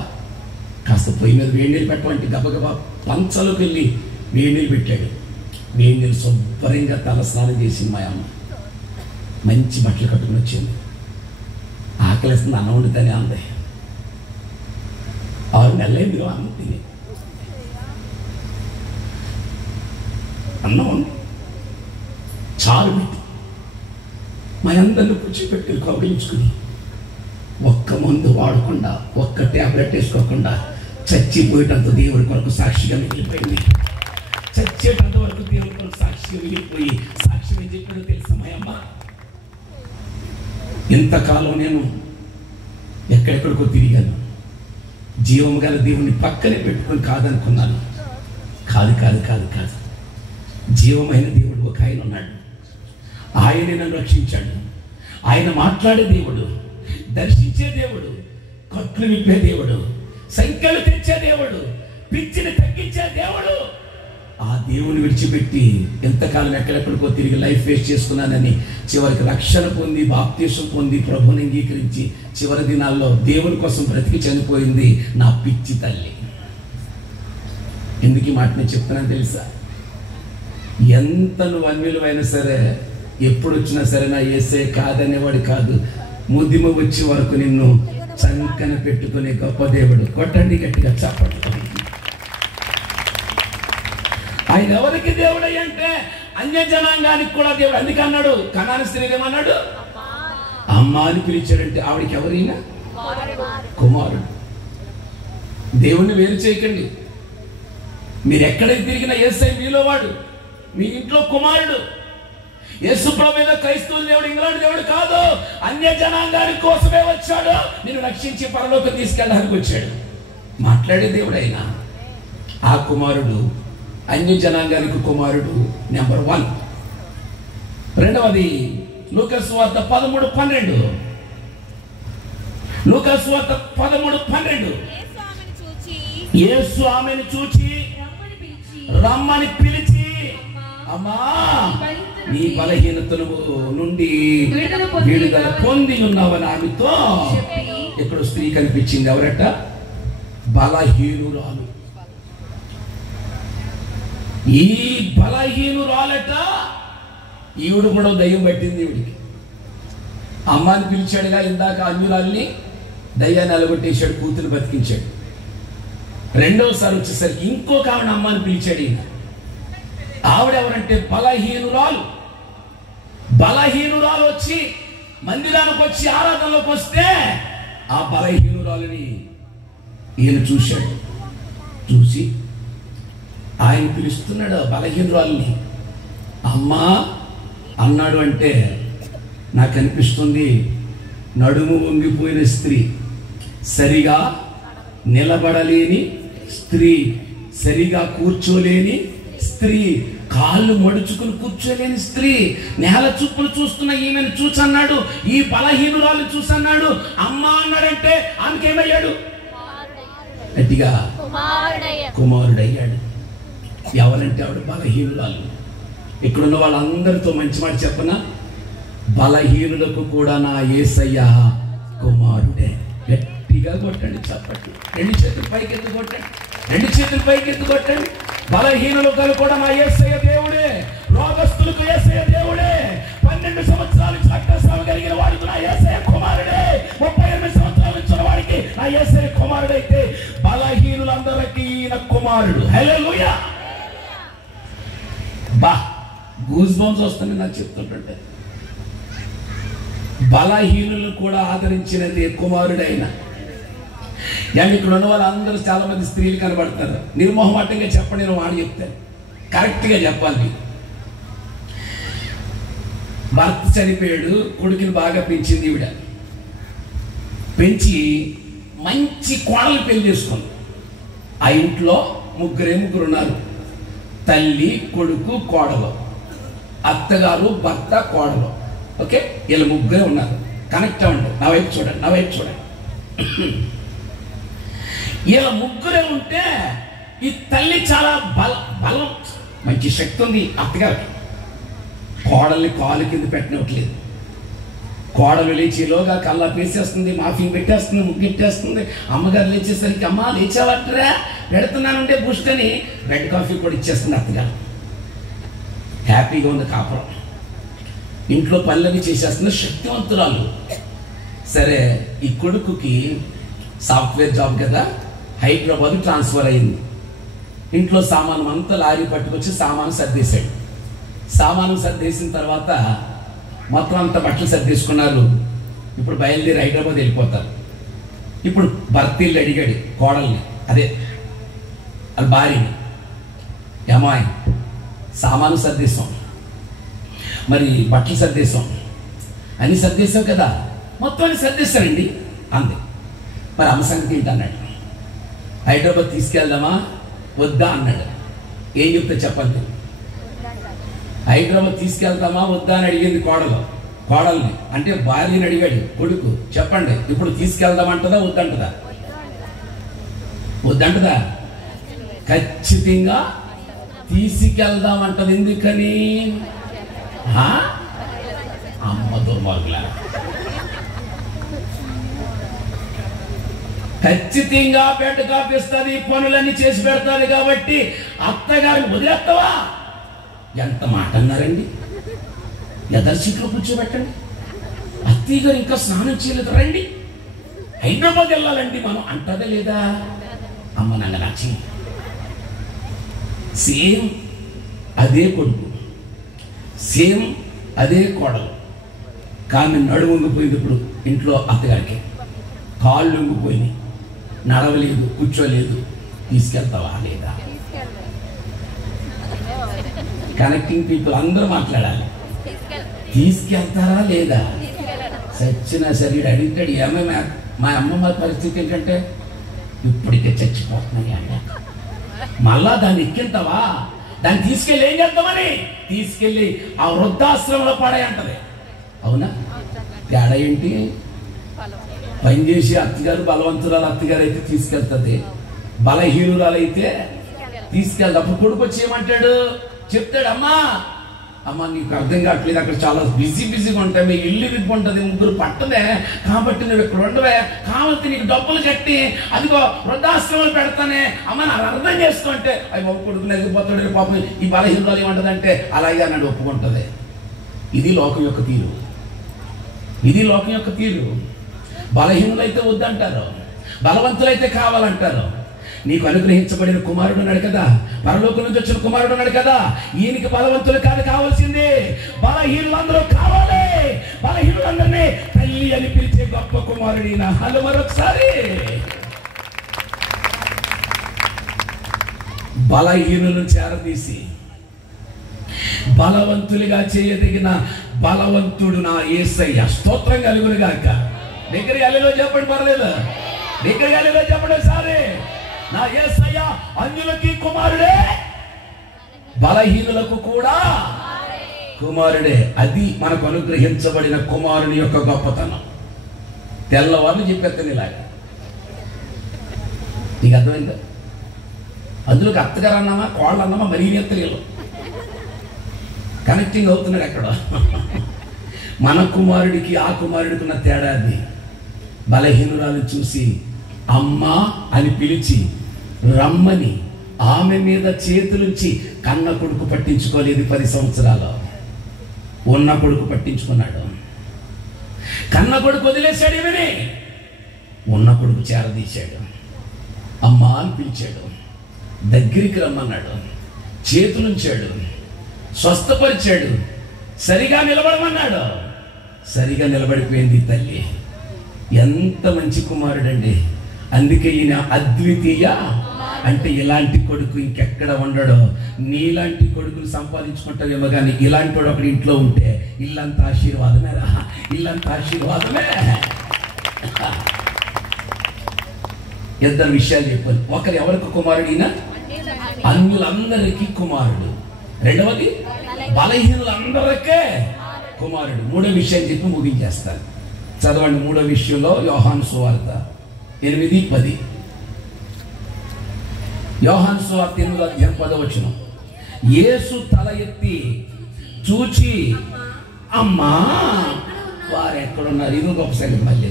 కాస్త పొయ్యి మీద వేడి నీళ్ళు పెట్టమంటే గబగబా పంచలోకి వెళ్ళి వేడి నీళ్ళు పెట్టాడు. వేడి నీళ్ళు శుభ్రంగా తల స్నానం చేసింది మా అమ్మ. మంచి బట్టలు కట్టుకుని వచ్చింది. ఆకలిస్తుంది అన్నం వండుతానే అంది. 6 నెలలైంది అన్నం తిని. అన్నం వండి చాలు పెట్టి మా అందరిని కూర్చోబెట్టి కౌగిలించుకుని ఒక్క మందు వాడకుండా, ఒక్క ట్యాబ్లెట్ వేసుకోకుండా చచ్చిపోయేటంత దేవుడి కొరకు సాక్షిగా మిగిలిపోయింది. చచ్చేటంత వరకు దేవుడి కొరకు సాక్షిగా మిగిలిపోయి సాక్ష్యం ఏం చెప్పాడో తెలుసా మా అమ్మ? ఇంతకాలం నేను ఎక్కడెక్కడికో తిరిగాను, జీవం గల దేవుని పక్కనే పెట్టుకొని కాదనుకున్నాను. కాదు కాదు కాదు కాదు, జీవమైన దేవుడు ఒక ఆయన ఉన్నాడు. ఆయనే నన్ను రక్షించాడు. ఆయన మాట్లాడే దేవుడు, దర్శించే దేవుడు, కట్లు విప్పే దేవుడు, సంఖ్యలు తెచ్చే దేవుడు, పిచ్చిని తగ్గించే దేవుడు. ఆ దేవుని విడిచిపెట్టి ఎంతకాలం ఎక్కడెక్కడికో తిరిగి లైఫ్ వేస్ట్ చేసుకున్నానని చివరికి రక్షణ పొంది, బాప్తీసం పొంది, ప్రభుని అంగీకరించి చివరి దినాల్లో దేవుని కోసం బ్రతికి చనిపోయింది నా పిచ్చి తల్లి. ఎందుకు ఈ మాట నేను చెప్తున్నాను తెలుసా? ఎంత నువ్వు అన్విలువైనా సరే, ఎప్పుడు వచ్చినా సరే నా యేసయ్య కాదనేవాడు కాదు. ముద్దిమ వచ్చే వరకు నిన్ను చంకన పెట్టుకునే గొప్ప దేవుడు. కొట్టండి గట్టిగా చప్పట్లు. ఆయన ఎవరికి దేవుడు అంటే అన్య జనాంగానికి కూడా దేవుడు. అందుకే అన్నాడు, కనాని స్త్రీ ఏమన్నాడు? అమ్మ అని పిలిచాడంటే ఆవిడికి ఎవరైనా కుమారుడు. దేవుణ్ణి వేరు చేయకండి. మీరు ఎక్కడికి తిరిగినా యేసయ్య మీలో వాడు, మీ ఇంట్లో కుమారుడు. యేసు ప్రభువైన క్రైస్తవ దేవుడు ఇంగ్లాండ్ దేవుడు కాదు, అన్య జనాంగానికి కోసమే వచ్చాడు. నేను రక్షించి పరలోకం తీసుకెళ్ళడానికి వచ్చాడు. మాట్లాడే దేవుడు అయినా ఆ కుమారుడు అన్య జనాంగానికి కుమారుడు నెంబర్ 1. రెండవది లూకాసు వార్త 13:12. లూకాసు వార్త 13:12. యేసు ఆమెను చూచి రమ్మని పిలిచి, అమ్మా నీ బలహీనతను నుండి విడుదల పొంది ఉన్నావని ఆమెతో. ఇక్కడ స్త్రీ కనిపించింది. ఎవరట? బలహీనురాలు. ఈ బలహీనురాలట. ఈవిడ కూడా దయ్యం పట్టింది. ఈవిడికి అమ్మాని పిలిచాడుగా ఇందాక, అన్యురాల్ని దయ్యాన్ని అలగొట్టేశాడు, కూతురు బతికించాడు. రెండవసారి వచ్చేసరికి ఇంకొక ఆవిడ అమ్మాని పిలిచాడు ఈయన. ఆవిడెవరంటే బలహీనురాలు. బలహీనురాలు వచ్చి మందిరానికి వచ్చి ఆరాధనలోకి వస్తే ఆ బలహీనురాలని ఈయన చూశాడు. చూసి ఆయన పిలుస్తున్నాడు బలహీనురాలని. అమ్మా అన్నాడు. అంటే నాకు అనిపిస్తుంది నడుము వంగిపోయిన స్త్రీ, సరిగా నిలబడలేని స్త్రీ, సరిగా కూర్చోలేని స్త్రీ, కాళ్ళు మడుచుకుని కూర్చోలేని స్త్రీ, నేల చూపులు చూస్తున్న ఈమెను చూసన్నాడు. ఈ బలహీనురాలు చూసన్నాడు. అమ్మా అన్నాడంటే ఆమెకేమయ్యాడు? గట్టిగా కుమారుడయ్యాడు. ఎవరంటే ఆవిడ బలహీనురాలు. ఇక్కడున్న వాళ్ళందరితో మంచి మాట చెప్పనా? బలహీనులకు కూడా నా యేసయ్య కుమారుడే. గట్టిగా కొట్టండి చప్పట్లు. 2 చేతులు పైకి ఎత్తు కొట్టండి. 2 చేతులు పైకి ఎత్తు కొట్టండి. బలహీనులకు కూడా నా యేసయ్య దేవుడే. రోగస్తులకు యేసయ్య దేవుడే. 12 సంవత్సరాలు చట్టస్రావం కలిగిన వాడికి నా యేసయ్య కుమారుడే. 38 సంవత్సరాలు ఇచ్చిన వాడికి నా యేసయ్య కుమారుడైతే బలహీనులందరికీ ఈయన కుమారుడు. హల్లెలూయా. బా గూస్ బంప్స్ వస్తుంది నాకు చెప్తుంటే. బలహీనులను కూడా ఆదరించినది కుమారుడైన. అంటే ఇక్కడ ఉన్న వాళ్ళందరూ చాలా మంది స్త్రీలు కనబడతారు. నిర్మోహమాటంగా చెప్పండి, నేను వాడు చెప్తాను, కరెక్ట్గా చెప్పాలి. భర్త చనిపోయాడు, కొడుకుని బాగా పెంచింది ఈవిడ. పెంచి మంచి కోడలు పెళ్లి చేసుకుంది. ఆ ఇంట్లో ముగ్గురు ఉన్నారు. తల్లి, కొడుకు, కోడలు, అత్తగారు, భర్త, కోడలు. ఓకే, వీళ్ళు ముగ్గురే ఉన్నారు. కనెక్ట్ అవ్వండి. నా వైపు చూడండి. ఇలా ముగ్గురే ఉంటే ఈ తల్లి చాలా బలం, మంచి శక్తి ఉంది అత్తగారికి. కోడల్ని కాలు కింద పెట్టినట్లేదు. కోడలు లేచిలోగా కల్లా పేసేస్తుంది, మాఫింగ్ పెట్టేస్తుంది, ముగ్గెట్టేస్తుంది. అమ్మగారు లేచేసరికి అమ్మ లేచావట్రా, పెడుతున్నానంటే బూస్ట్ అని రెడ్ కాఫీ కూడా ఇచ్చేస్తుంది అత్తగారు. హ్యాపీగా ఉంది కాపురం. ఇంట్లో పనులన్నీ చేసేస్తుంది. శక్తివంతురాలు. సరే, ఈ కొడుకుకి సాఫ్ట్వేర్ జాబ్ కదా, హైదరాబాద్ ట్రాన్స్ఫర్ అయింది. ఇంట్లో సామాను అంతా లారీ పట్టుకొచ్చి సామాను సర్దేశాడు. సామాను సర్దేసిన తర్వాత మొత్తం అంతా బట్టలు సర్దేసుకున్నారు. ఇప్పుడు బయలుదేరి హైదరాబాద్ వెళ్ళిపోతారు. ఇప్పుడు భర్తీళ్ళు అడిగాడు కోడల్ని, అదే వాళ్ళ భార్యని, ఏమాయ్ సామాను సర్దేశాం, మరి బట్టలు సర్దేశాం, అన్ని సర్దేశావు కదా, మొత్తం అన్ని సర్దేశారండి అంది. మరి అమ్మ సంగతి ఏంటి అన్నాడు. హైదరాబాద్ తీసుకెళ్దామా వద్దా అన్నాడు. ఏం చెప్తే చెప్పండి. హైదరాబాద్ తీసుకెళ్తామా వద్దా అని అడిగింది కోడల్ని, అంటే భార్యని అడిగాడు కొడుకు, చెప్పండి ఇప్పుడు తీసుకెళ్దామంటదా వద్దంటదా? వద్దంటదా? ఖచ్చితంగా తీసుకెళ్దామంటది. ఎందుకని? అమ్మ దుర్మార్గుల, ఖచ్చితంగా బెడ్ కాపిస్తుంది, పనులన్నీ చేసి పెడతాది కాబట్టి అత్తగారిని వదిలేస్తావా? ఎంత మాట అన్నారండి. ఎదర్ సీట్లో కూర్చోబెట్టండి. అత్తయ్య గారు ఇంకా స్నానం చేయలేదు, రండి హైదరాబాద్ వెళ్ళాలండి మనం అంటదా లేదా? అమ్మ నంగనాచి. సేమ్ అదే కొడుకు, సేమ్ అదే కోడలు. కానీ నడుము వంగిపోయింది. ఇప్పుడు ఇంట్లో అత్తగారికి కాళ్ళు వంగిపోయినాయి, నడవలేదు, కూర్చోలేదు. తీసుకెళ్తావా లేదా? కనెక్టింగ్ పీపుల్ అందరూ మాట్లాడాలి. తీసుకెళ్తారా లేదా? చచ్చిన శరీరం అడిగితాడు. ఏమేమి మా అమ్మమ్మ పరిస్థితి ఏంటంటే ఇప్పటికే చచ్చిపోతున్నాయి అండి, మళ్ళా దాన్ని ఎక్కింతావా? దాన్ని తీసుకెళ్ళి ఏం చేద్దామని తీసుకెళ్ళి ఆ వృద్ధాశ్రమంలో పడాయంటది. అవునా? తేడా ఏంటి? పనిచేసి అత్తగారు బలవంతురాలు అత్తగారు అయితే తీసుకెళ్తుంది, బలహీనురాలు అయితే తీసుకెళ్తా. అప్పుడు కొడుకు వచ్చి ఏమంటాడు? చెప్తాడు, అమ్మ నీకు అర్థం కావట్లేదు, అక్కడ చాలా బిజీగా ఉంటాయి, మీ ఇల్లు విప్పుంటుంది, ముగ్గురు పట్టదే కాబట్టి నువ్వు ఇక్కడ ఉండవే, కావాలంటే నీకు డబ్బులు కట్టి అదిగో వృద్ధాశ్రమాలు పెడతానే అమ్మ నాకు అర్థం చేసుకుంటే అవి బాబు కొడుకు నగిపోతాడు పాపం ఈ బలహీనరాలు ఏమంటదంటే అలాగే అన్నాడు, ఒప్పుకుంటుంది. ఇది లోకం యొక్క తీరు, ఇది లోకం యొక్క తీరు. బలహీనులైతే వద్దంటారు, బలవంతులైతే కావాలంటారు. నీకు అనుగ్రహించబడిన కుమారుడు ఉన్నాడు కదా, పరలోకం నుంచి వచ్చిన కుమారుడు ఉన్నాడు కదా, ఈయనకి బలవంతులు కాదు కావాల్సింది, బలహీనులందరూ కావాలి. బలహీనులందరినీ తల్లి అని పిలిచే గొప్ప కుమారుడు ఈయన. హలో, మరొకసారి. బలహీనులను చేరదీసి బలవంతులుగా చేయదగిన బలవంతుడు నా యేసయ్య. స్తోత్రం కలుగును గాక. దగ్గర గాలిలో చెప్పండి, పర్లేదు, దగ్గర గాలిలో చెప్పండి సారే. నా యేసయ్య అన్యులకి కుమారుడే, బలహీనులకు కూడా కుమారుడే. అది మనకు అనుగ్రహించబడిన కుమారుని యొక్క గొప్పతనం. తెల్లవారులు చెప్పేస్తాను ఇలాగ. నీకు అర్థమైందా? అందులోకి అత్తగారు అన్నామా కోళ్ళు అన్నామా మరీ తెలియదు. కనెక్టింగ్ అవుతున్నాడు అక్కడ. మన కుమారుడికి ఆ కుమారుడికి ఉన్న తేడా అది. బలహీనురాలు చూసి అమ్మా అని పిలిచి రమ్మని ఆమె మీద చేతులుంచి కన్న కొడుకు పట్టించుకోలేదు. 10 సంవత్సరాలు ఉన్న కొడుకు పట్టించుకున్నాడు. కన్న కొడుకు వదిలేశాడు, ఏమని ఉన్న కొడుకు చేరదీశాడు. అమ్మా అని పిలిచాడు, దగ్గరికి రమ్మన్నాడు, చేతులుంచాడు, స్వస్థపరిచాడు, సరిగా నిలబడమన్నాడు. సరిగా నిలబడిపోయింది తల్లి. ఎంత మంచి కుమారుడండి. అందుకే ఈయన అద్వితీయ. అంటే ఇలాంటి కొడుకు ఇంకెక్కడ ఉండడో. నీలాంటి కొడుకులు సంపాదించుకుంటావేమో కానీ ఇలాంటి వాడు ఒకటి ఇంట్లో ఉంటే ఇల్లంతా ఆశీర్వాదమే రా, ఇల్లంతా ఆశీర్వాదమే. ఇద్దరు విషయాలు చెప్పాలి. ఒకరు ఎవరికి కుమారుడు? ఈయన అన్యులందరికీ కుమారుడు. రెండవది బలహీనులందరికే కుమారుడు. మూడో విషయం చెప్పి ముగించేస్తాను. చదవండి. మూడో విషయంలో యోహాను సువార్త 8:10. యోహాను సువార్త 8:10. యేసు తల ఎత్తి చూచి అమ్మా వారు ఎక్కడున్నారు? ఇది గొప్ప సంగతి. మళ్ళీ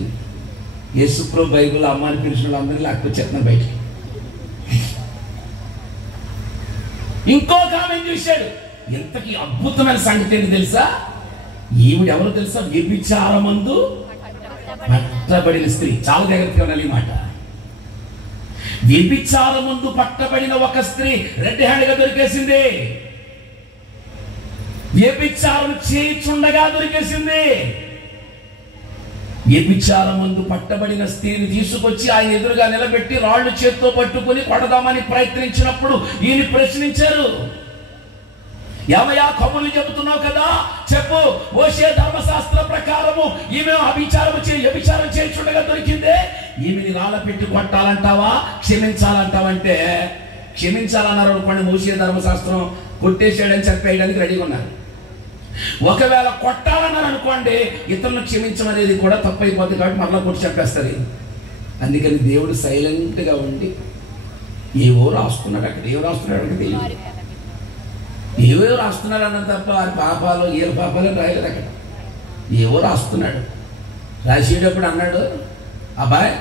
యేసు ప్రభు బైబిల్ అమ్మాని పిలిచిన వాళ్ళందరినీ లాక్కొచ్చేస్తున్నారు బయటికి. ఇంకొక ఆమె చూశాడు. ఇంతకీ అద్భుతమైన సంగతి ఏంటి తెలుసా? ఈవిడ ఎవరు తెలుసా? వ్యభిచారమందు పట్టబడిన స్త్రీ. చాలా జాగ్రత్తగా ఉండాలి ఈ మాట. వ్యభిచారం ముందు పట్టబడిన ఒక స్త్రీ రెడ్ హ్యాండ్ గా దొరికేసింది. వ్యభిచారం చేయుచుండగా దొరికేసింది. వ్యభిచారం ముందు పట్టబడిన స్త్రీని తీసుకొచ్చి ఆయన ఎదురుగా నిలబెట్టి రాళ్ళు చేత్తో పట్టుకుని కొడదామని ప్రయత్నించినప్పుడు ఈయన ప్రశ్నించారు. ఏమయ్యా, కబుర్లు చెబుతున్నావు కదా, చెప్పు, మోషే ధర్మశాస్త్ర ప్రకారము ఈమె వ్యభిచారం చేయుచుండగా దొరికిందే, ఈమెని రాళ్ళ పెట్టి కొట్టాలంటావా క్షమించాలంటావంటే, క్షమించాలన్నారు అనుకోండి, మోషే ధర్మశాస్త్రం కొట్టేసేయడని చెప్పేయడానికి రెడీగా ఉన్నారు. ఒకవేళ కొట్టాలన్నారు అనుకోండి, ఇతరులను క్షమించమనేది కూడా తప్పైపోతుంది కాబట్టి మరలా కొట్టి చెప్పేస్తారు. అందుకని దేవుడు సైలెంట్గా ఉండి ఏవో రాస్తున్నాడు. అక్కడ ఏవో రాస్తున్నాడు అంటే తెలియదు, ఏవో రాస్తున్నాడు అన్నారు తప్ప వారి పాపాలు ఏ పాపాలు రాయలేదు. అక్కడ ఏవో రాస్తున్నాడు. రాసేటప్పుడు అన్నాడు, అబ్బాయి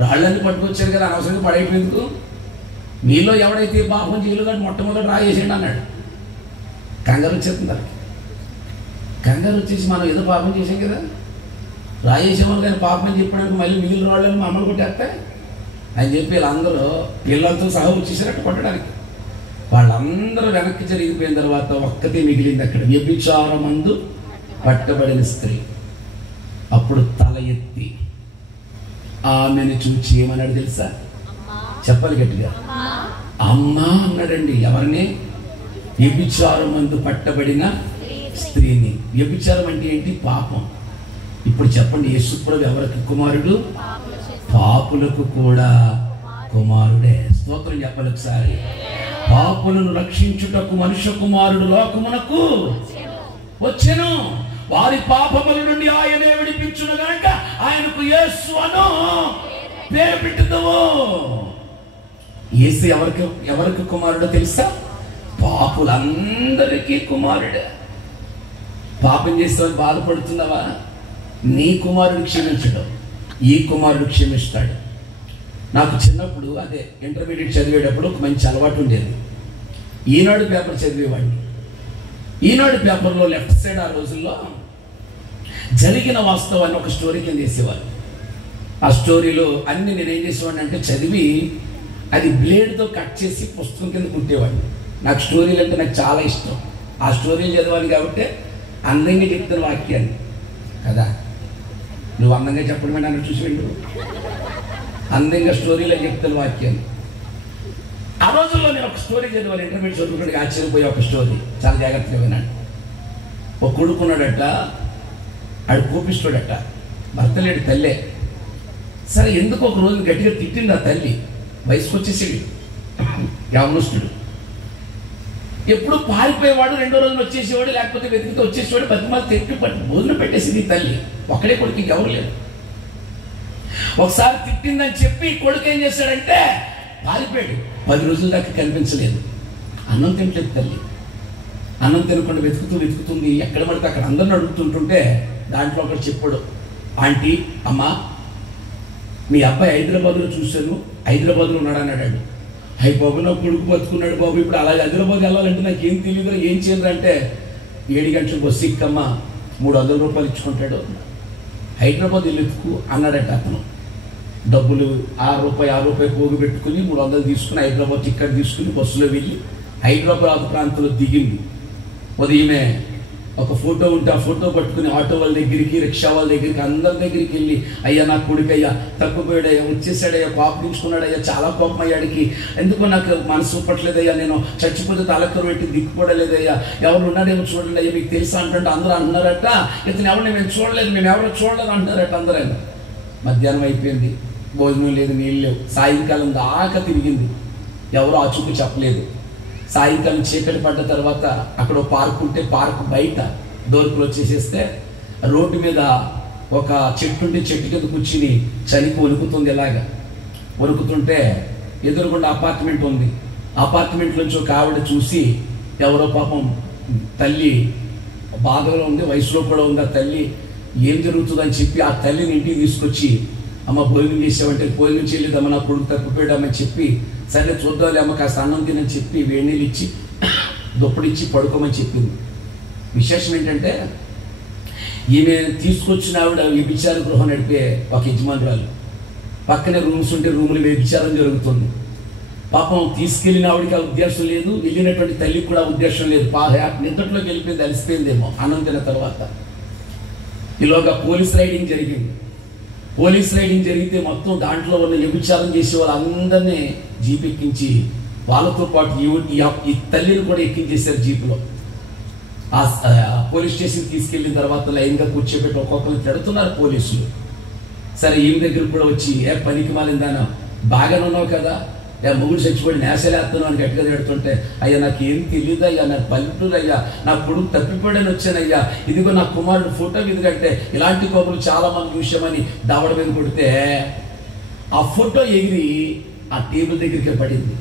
రాళ్ళన్నీ పట్టుకొచ్చారు కదా, అనవసరంగా పడేటందుకు, మీలో ఎవడైతే పాపం చేయలేదు కానీ మొట్టమొదటి రాయేసేయండి అన్నాడు. కంగారు వచ్చేస్తుంది దానికి. కంగారు వచ్చేసి మనం ఏదో పాపం చేసాం కదా, రాయేసేమని కానీ పాపం అని చెప్పడానికి మళ్ళీ మిగిలిన వాళ్ళని మా అమ్మలు కొట్టేస్తే అని చెప్పి వీళ్ళందరూ పిల్లలతో సహా వచ్చేసారట్టు కొట్టడానికి. వాళ్ళందరూ వెనక్కి జరిగిపోయిన తర్వాత ఒక్కతే మిగిలింది అక్కడ, వ్యభిచారమందు పట్టబడిన స్త్రీ. అప్పుడు తల ఎత్తి ఆమెను చూచి ఏమన్నాడు తెలుసా? చెప్పాలి గట్టిగా, అమ్మా అన్నాడండి. ఎవరిని? వ్యభిచారమందు పట్టబడిన స్త్రీని. వ్యభిచారం అంటే ఏంటి? పాపం. ఇప్పుడు చెప్పండి, యేసుప్రభు ఎవరికి కుమారుడు? పాపులకు కూడా కుమారుడే. స్తోత్రం చెప్పాలి ఒకసారి. పాపులను రక్షించుటకు మనుష్య కుమారుడు లోకమునకు వచ్చెను, వారి పాపముల నుండి ఆయనే విడిపించును గనుక ఆయనకు యేసు అను పేరు పెట్టుదువు. యేసు ఎవరికి కుమారుడో తెలుసా? పాపులందరికీ కుమారుడే. పాపం చేస్తే బాధపడుతున్నావా? నీ కుమారుడు క్షమించడు, ఈ కుమారుడు క్షమిస్తాడు. నాకు చిన్నప్పుడు అదే ఇంటర్మీడియట్ చదివేటప్పుడు ఒక మంచి అలవాటు ఉండేది. ఈనాడు పేపర్ చదివేవాడిని. ఈనాడు పేపర్లో లెఫ్ట్ సైడ్ ఆ రోజుల్లో జరిగిన వాస్తవాన్ని ఒక స్టోరీ కింద వేసేవాడు. ఆ స్టోరీలో అన్ని నేనేం చేసేవాడిని అంటే చదివి అది బ్లేడ్తో కట్ చేసి పుస్తకం కింద కుట్టేవాడిని. నాకు స్టోరీలు అంటే నాకు చాలా ఇష్టం. ఆ స్టోరీలు చదివాను కాబట్టి అందంగా చెప్తున్న వాక్యాన్ని కదా. నువ్వు అందంగా చెప్పడమే నన్ను చూసి వెళ్ళు, అందంగా స్టోరీలో చెప్తున్న వాక్యాన్ని. ఆ రోజుల్లో నేను ఒక స్టోరీ చదివాను. ఇంటర్మీడియట్ చదువుకున్నట్టుగా ఆశ్చర్యపోయే ఒక స్టోరీ. చాలా జాగ్రత్తగా విన్నాడు. ఒక కొడుకున్నాడట, ఆడు కోపిస్తాడట, భర్త లేడు, తల్లే. సరే ఎందుకు ఒక రోజు గట్టిగా తిట్టింది ఆ తల్లి. వయసుకు వచ్చేసాడు, యావనస్తుడు. ఎప్పుడు పారిపోయేవాడు, రెండో రోజులు వచ్చేసేవాడు, లేకపోతే వెతికితే వచ్చేసేవాడు. 10 మంది తిట్టి భోజనం పెట్టేసింది ఈ తల్లి. ఒక్కడే కొడుకు, ఇంకెవరు లేరు. ఒకసారి తిట్టిందని చెప్పి కొడుకు ఏం చేశాడంటే పారిపోయాడు. 10 రోజుల దాకా కనిపించలేదు. అన్నం తింటలేదు తల్లి. అన్నం తినకుండా వెతుకుతుంది. ఎక్కడ పడితే అక్కడ అందరిని అడుగుతుంటుంటే దాంట్లో ఒకటి చెప్పాడు, ఆంటీ, అమ్మా, మీ అబ్బాయి హైదరాబాద్లో చూశాను, హైదరాబాద్లో ఉన్నాడు అన్నాడు. హై బాబు, నా కొడుకు బతుకున్నాడు బాబు, ఇప్పుడు అలాగే హైదరాబాద్ వెళ్ళాలంటే నాకేం తెలియదు, ఏం చేయరు అంటే 7 గంటలకు బస్సు ఎక్కమ్మా, 300 రూపాయలు ఇచ్చుకుంటాడు, హైదరాబాద్ వెళ్ళెత్తుకు అన్నాడట. అతను డబ్బులు 6 రూపాయలు పోగు పెట్టుకుని 300 తీసుకుని హైదరాబాద్ టికెట్ తీసుకుని బస్సులో వెళ్ళి హైదరాబాద్ ప్రాంతంలో దిగింది. ఉదయమే ఒక ఫోటో ఉంటే ఆ ఫోటో పట్టుకుని ఆటో వాళ్ళ దగ్గరికి, రిక్షా వాళ్ళ దగ్గరికి, అందరి దగ్గరికి వెళ్ళి, అయ్యా నా కొడుకయ్యా తప్పిపోయాడయ్యా, వచ్చేసాడయ్యా, కోపగించుకున్నాడయ్యా, చాలా కోపం అయ్యాడికి, ఎందుకో నాకు మనసు పట్టలేదయ్యా, నేను చచ్చిపోతే తలకరు పెట్టి దిక్కుపడలేదయ్యా, ఎవరు ఉన్నారేమో చూడండి అయ్యా, మీకు తెలుసా అంటే అందరూ అంటున్నారట. ఇతను ఎవరిని మేము చూడలేదు, మేము ఎవరు చూడలేదు అంటున్నారట అందరూ. మధ్యాహ్నం అయిపోయింది, భోజనం లేదు, నీళ్ళు లేవు. సాయంకాలం దాకా తిరిగింది, ఎవరో ఆచూకు చెప్పలేదు. సాయంకాలం చీకటి పడ్డ తర్వాత అక్కడ పార్క్ ఉంటే పార్క్ బయట డోర్కులు వచ్చేసేస్తే రోడ్డు మీద ఒక చెట్టు ఉంటే చెట్టు కింద కూర్చుని చలికి వణుకుతుంది. ఇలాగా వణుకుతుంటే ఎదురుగుండా అపార్ట్మెంట్ ఉంది. అపార్ట్మెంట్ నుంచి ఒక ఆవిడ చూసి, ఎవరో పాపం తల్లి బాధలో ఉంది, వయసులో కూడా ఉంది ఆ తల్లి, ఏం జరుగుతుందని చెప్పి ఆ తల్లిని ఇంటికి తీసుకొచ్చి, అమ్మ భోజనం చేసావంటే భోజనం చేయలేదమ్మ, నా కొడుకు తప్పిపోయాడమ్మని చెప్పి, సరే చూద్దాంలే అమ్మ కాస్త అన్నం తినని చెప్పి వేడి నీళ్ళు ఇచ్చి దుప్పడిచ్చి పడుకోమని చెప్పింది. విశేషం ఏంటంటే ఈమె తీసుకొచ్చిన ఆవిడ వ్యభిచార గృహం నడిపే ఒక యజమానురాలు. పక్కనే రూమ్స్ ఉంటే రూములు వ్యభిచారం జరుగుతుంది. పాపం తీసుకెళ్ళిన ఆవిడికి ఆ ఉద్దేశం లేదు, వెళ్ళినటువంటి తల్లికి కూడా ఉద్దేశం లేదు. నిద్దట్లోకి వెళ్ళిపోయింది, అలసిపోయిందేమో అన్నం తిన్న తర్వాత. ఈలోగా పోలీస్ రైడింగ్ జరిగింది. పోలీస్ రైడింగ్ జరిగితే మొత్తం దాంట్లో ఉన్న వ్యభిచారం చేసే వాళ్ళందరినీ జీప్ ఎక్కించి వాళ్ళతో పాటు ఈ తల్లిని కూడా ఎక్కించేశారు జీపులో. ఆ పోలీస్ స్టేషన్కి తీసుకెళ్ళిన తర్వాత లైన్గా కూర్చోబెట్టి ఒక్కొక్కరిని తిడుతున్నారు పోలీసులు. సరే ఈమె దగ్గరకు కూడా వచ్చి, పనికి మాలిందానా, బాగానే ఉన్నావు కదా, మొగుడు చచ్చిపోయి నేసలేస్తున్నావు అని గట్టిగా తిడుతుంటే, అయ్యా నాకు ఏం తెలియదు అయ్యా, నాకు పల్లెటూరు అయ్యా, నా కొడుకు తప్పిపోయాడని వచ్చానయ్యా, ఇదిగో నా కుమారుడు ఫోటో ఎందుకంటే ఇలాంటి కోపలు చాలా మంది చూసామని దవడ మీద కొడితే ఆ ఫోటో ఎగిరి ఆ టేబుల్ దగ్గరికి పడింది.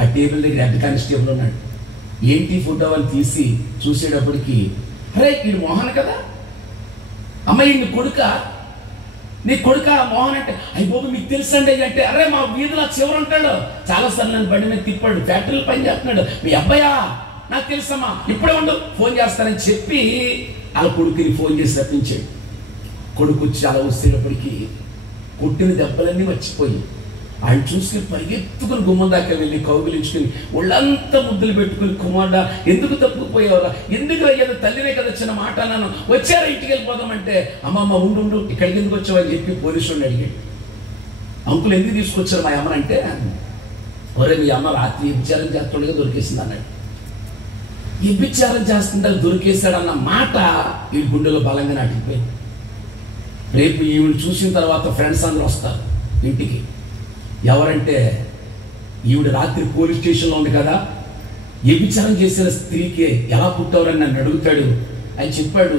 ఆ టేబుల్ దగ్గర హెడ్ కానిస్టేబుల్ ఉన్నాడు. ఏంటి ఫోటో అని తీసి చూసేటప్పటికి, అరే వీడు మోహన్ కదా, అమ్మ ఈ నీ కొడుక మోహన్ అంటే, అయ్యో మీకు తెలుసండి అంటే, అరే మా వీధిలో చివరు ఉంటాడు, చాలాసార్లు నన్ను బండి మీద తిప్పాడు, ఫ్యాక్టరీలో పని చేస్తున్నాడు, మీ అబ్బాయా, నాకు తెలుసమ్మా, ఇప్పుడే ఉండు ఫోన్ చేస్తానని చెప్పి వాళ్ళ కొడుకుని ఫోన్ చేసి రప్పించాడు. కొడుకు వచ్చి అలా వచ్చేటప్పటికి కొట్టిన దెబ్బలన్నీ మర్చిపోయి ఆయన చూసుకుని పరిగెత్తుకుని గుమ్మం దాకా వెళ్ళి కౌగిలించుకుని ఒళ్ళంతా ముద్దులు పెట్టుకుని, కుమారుడా ఎందుకు తప్పుకుపోయేవారా, ఎందుకు అయ్యారు, తల్లినే కదా చిన్న మాట అన్నాను, వచ్చారా ఇంటికి వెళ్ళిపోదామంటే, అమ్మమ్మ ఉండు ఇక్కడికి ఎందుకు వచ్చావు అని చెప్పి పోలీసుని అడిగాడు. అంకులు ఎందుకు తీసుకొచ్చారు మా అమ్మనంటే, ఒరే మీ అమ్మ రాత్రి వ్యభిచారం చేస్తుండగా దొరికేసింది అన్నాడు. వ్యభిచారం చేస్తుండగా దొరికేశాడన్న మాట ఈ గుండెలో బలంగా నాటిపోయింది. రేపు ఈవిడ చూసిన తర్వాత ఫ్రెండ్స్ అందరూ వస్తారు ఇంటికి. ఎవరంటే, ఈవిడ రాత్రి పోలీస్ స్టేషన్లో ఉంది కదా, వ్యభిచారం చేసిన స్త్రీకి ఎలా పుట్టవరని నన్ను అడుగుతాడు అని చెప్పాడు.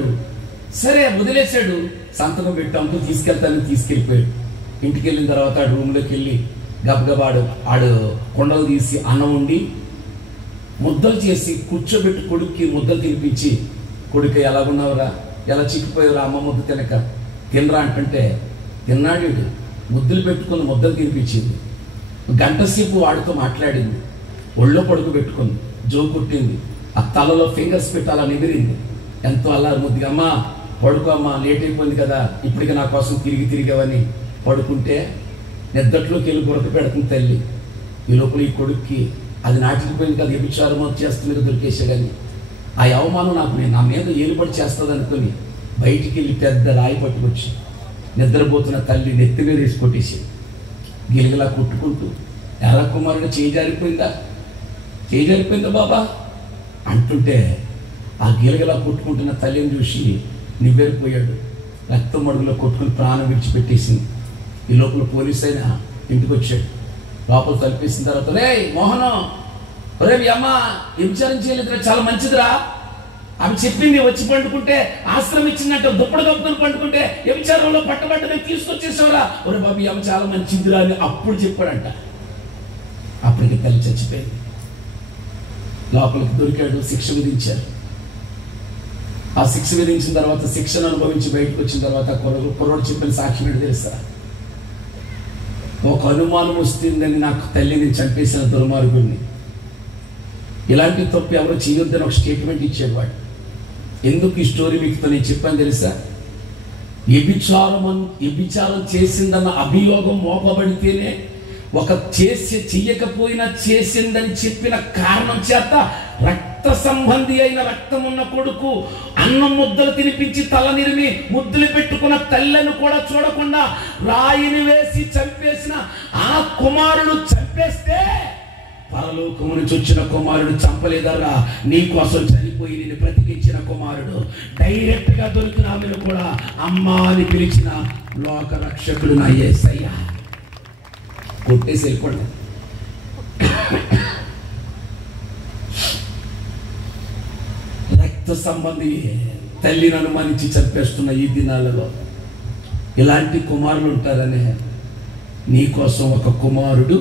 సరే వదిలేశాడు, సంతకం పెట్టాము తీసుకెళ్తానని తీసుకెళ్ళిపోయాడు. ఇంటికి వెళ్ళిన తర్వాత ఆడు రూమ్లోకి వెళ్ళి గబగబాడు ఆడు కొండలు తీసి అన్నం వండి ముద్దలు చేసి కూర్చోబెట్టి కొడుక్కి ముద్దలు తినిపించి, కొడుకు ఎలాగున్నావురా, ఎలా చిక్కిపోయావురా అమ్మ ముద్ద తినక, తినరా అంటుంటే తిన్నాడు. ముద్దులు పెట్టుకుని ముద్దలు తినిపించింది. గంట సేపు వాడితో మాట్లాడింది, ఒళ్ళో పడుకు పెట్టుకుంది, జో కుట్టింది, ఆ తలలో ఫింగర్స్ పెట్టి అలా నిమిరింది. ఎంతో అల్లారు ముద్దుగా, అమ్మా పడుకో అమ్మా, లేట్ అయిపోయింది కదా, ఇప్పటికి నా కోసం తిరిగావని పడుకుంటే నిద్దట్లోకి వెళ్ళి గురక పెడుతుంది తల్లి. ఈ లోపల ఈ కొడుక్కి అది నాటికిపోయింది కదా, వ్యభిచారం చేస్తున్నది దొరికేసాడని ఆ అవమానం నా మీద ఏలుబడి చేస్తుంది అనుకుని బయటికి వెళ్ళి పెద్ద రాయి పట్టుకొచ్చి నిద్రపోతున్న తల్లి నెత్తి మీద వేసి కొట్టేసి గిలిగిలా కుట్టుకుంటూ, ఎలా కుమారుడు చేయి జారిపోయిందా బాబా అంటుంటే, ఆ గిలగిలా కొట్టుకుంటున్న తల్లిని చూసి నివ్వెరిపోయాడు. రక్తం మడుగులో కొట్టుకుని ప్రాణం విడిచిపెట్టేసింది. ఈ లోపల పోలీసు అయినా ఇంటికి వచ్చాడు. లోపల తలిపేసిన తర్వాత, రే మోహనం, రే మీ అమ్మ వ్యభిచారం చేయలేదురా, చాలా మంచిదిరా, ఆమె చెప్పింది, వచ్చి పండుకుంటే ఆశ్రమం ఇచ్చినట్టు దుప్పటి కప్పుకొని పండుకుంటే వ్యభిచారంలో పట్టబడ్డమే తీసుకొచ్చేసావురా, ఒరే బాబు అమ్మ చాలా మంచిదిరా అని అప్పుడు చెప్పాడంట. అప్పటికి తల్లి చచ్చిపోయింది. లోపలికి దొరికాడు, శిక్ష విధించారు. ఆ శిక్ష విధించిన తర్వాత శిక్షను అనుభవించి బయటకు వచ్చిన తర్వాత కుర్రోడు చెప్పిన సాక్షి ఏంటో తెలుసా, ఒక అనుమానం వస్తుందని నాకు తల్లిని చంపేసిన దుర్మార్గుడిని, ఇలాంటి తప్పు ఎవరు చేయొద్దని ఒక స్టేట్మెంట్ ఇచ్చాడు వాడు. ఎందుకు ఈ స్టోరీ మీకు నేను చెప్పాను తెలుసా, వ్యభిచారం చేసిందన్న అభియోగం మోపబడితేనే, ఒక చెయ్యకపోయినా చేసిందని చెప్పిన కారణం చేత రక్త సంబంధి అయిన రక్తం ఉన్న కొడుకు అన్నం ముద్దలు తినిపించి తల నిరిమి ముద్దులు పెట్టుకున్న తల్లిని కూడా చూడకుండా రాయిని వేసి చంపేసిన ఆ కుమారుడు చంపేస్తే, పరలోకము నుంచి వచ్చిన కుమారుడు చంపలేదరా, నీ కోసం చనిపోయి నిన్ను బ్రతికించిన కుమారుడు డైరెక్ట్ గా దొరికిన ఆమెను కూడా అమ్మా అని పిలిచిన లోక రక్షకుడు నా యేసయ్య. కొట్టేసి వెళ్ళిపోండి. రక్త సంబంధి తల్లిని అనుమానించి చంపేస్తున్న ఈ దినాలలో ఇలాంటి కుమారులు ఉంటారనే, నీ కోసం ఒక కుమారుడు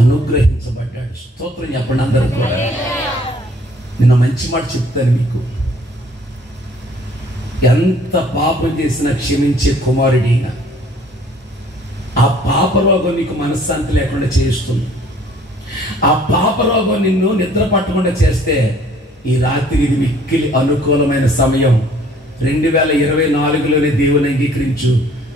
అనుగ్రహించబడ్డాడు. స్తోత్రం చెప్పండి అందరూ కూడా. నిన్న మంచి మాట చెప్తాను మీకు, ఎంత పాపం చేసినా క్షమించే కుమారుడైనా ఆ పాపరోగం నీకు మనశ్శాంతి లేకుండా చేస్తుంది. ఆ పాపరోగం నిన్ను నిద్ర పట్టకుండా చేస్తే, ఈ రాత్రి ఇది మిక్కిలి అనుకూలమైన సమయం 2024లోనే దేవుని అంగీకరించు.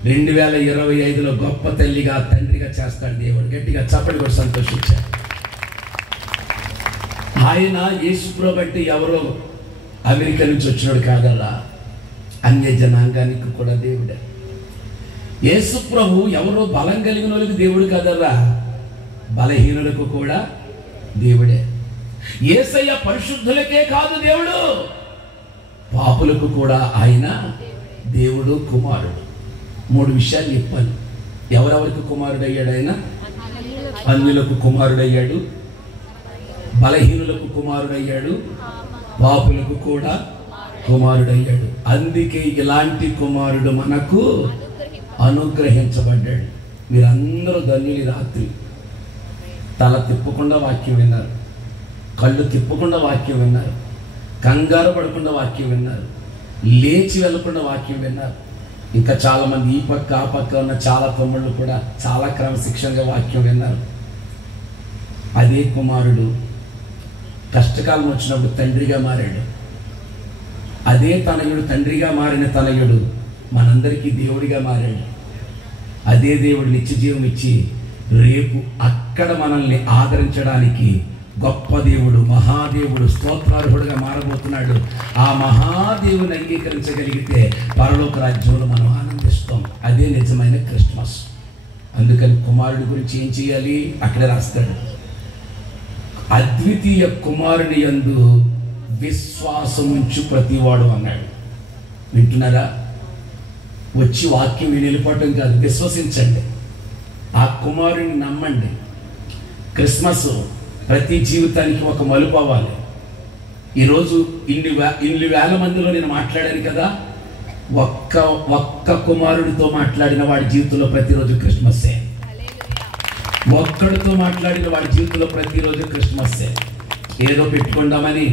2025లో గొప్ప తల్లిగా తండ్రిగా చేస్తాడు దేవుడు. గట్టిగా చప్పటి కూడా సంతోషించాడు. ఆయన యేసుప్రభు అంటే ఎవరో అమెరికా నుంచి వచ్చినాడు కాదల్లా, అన్య జనాంగానికి కూడా దేవుడే. యేసుప్రభు ఎవరో బలం కలిగిన వాళ్ళకి దేవుడు కాదల్లా, బలహీనులకు కూడా దేవుడే. యేసయ్య పరిశుద్ధులకే కాదు దేవుడు, పాపులకు కూడా ఆయన దేవుడు, కుమారుడు. 3 విషయాలు చెప్పాను. ఎవరెవరికి కుమారుడయ్యాడు ఆయన? అన్యులకు కుమారుడయ్యాడు, బలహీనులకు కుమారుడయ్యాడు, పాపులకు కూడా కుమారుడయ్యాడు. అందుకే ఇలాంటి కుమారుడు మనకు అనుగ్రహించబడ్డాడు. మీరందరూ ధన్యులు. రాత్రి తల తిప్పకుండా వాక్యం విన్నారు, కళ్ళు తిప్పకుండా వాక్యం విన్నారు, కంగారు పడకుండా వాక్యం విన్నారు, లేచి వెళ్ళకుండా వాక్యం విన్నారు. ఇంకా చాలామంది ఈ పక్క ఆ పక్క ఉన్న చాలా తమ్ముళ్ళు కూడా చాలా క్రమశిక్షణగా వాక్యం విన్నారు. అదే కుమారుడు కష్టకాలం వచ్చినప్పుడు తండ్రిగా మారాడు. అదే తనయుడు తండ్రిగా మారిన తనయుడు మనందరికీ దేవుడిగా మారాడు. అదే దేవుడు నిత్య జీవం ఇచ్చి రేపు అక్కడ మనల్ని ఆదరించడానికి గొప్ప దేవుడు, మహాదేవుడు, స్తోత్రార్హుడుగా మారబోతున్నాడు. ఆ మహాదేవుని అంగీకరించగలిగితే పరలోక రాజ్యంలో మనం ఆనందిస్తాం. అదే నిజమైన క్రిస్మస్. అందుకని కుమారుడి గురించి ఏం చేయాలి అక్కడే రాస్తాడు. అద్వితీయ కుమారుని యందు విశ్వాసముంచు ప్రతివాడు అన్నాడు. వింటున్నారా? వచ్చి వాక్యం విని వెళ్ళిపోవటం కాదు, విశ్వసించండి. ఆ కుమారుని నమ్మండి. క్రిస్మస్ ప్రతి జీవితానికి ఒక మలుపు అవ్వాలి. ఈరోజు ఇన్ని వేల మందిలో నేను మాట్లాడాను కదా, ఒక్క కుమారుడితో మాట్లాడిన వాడి జీవితంలో ప్రతిరోజు క్రిస్మస్సే. ఒక్కడితో మాట్లాడిన వాడి జీవితంలో ప్రతిరోజు క్రిస్మస్సే. ఏదో పెట్టుకుందామని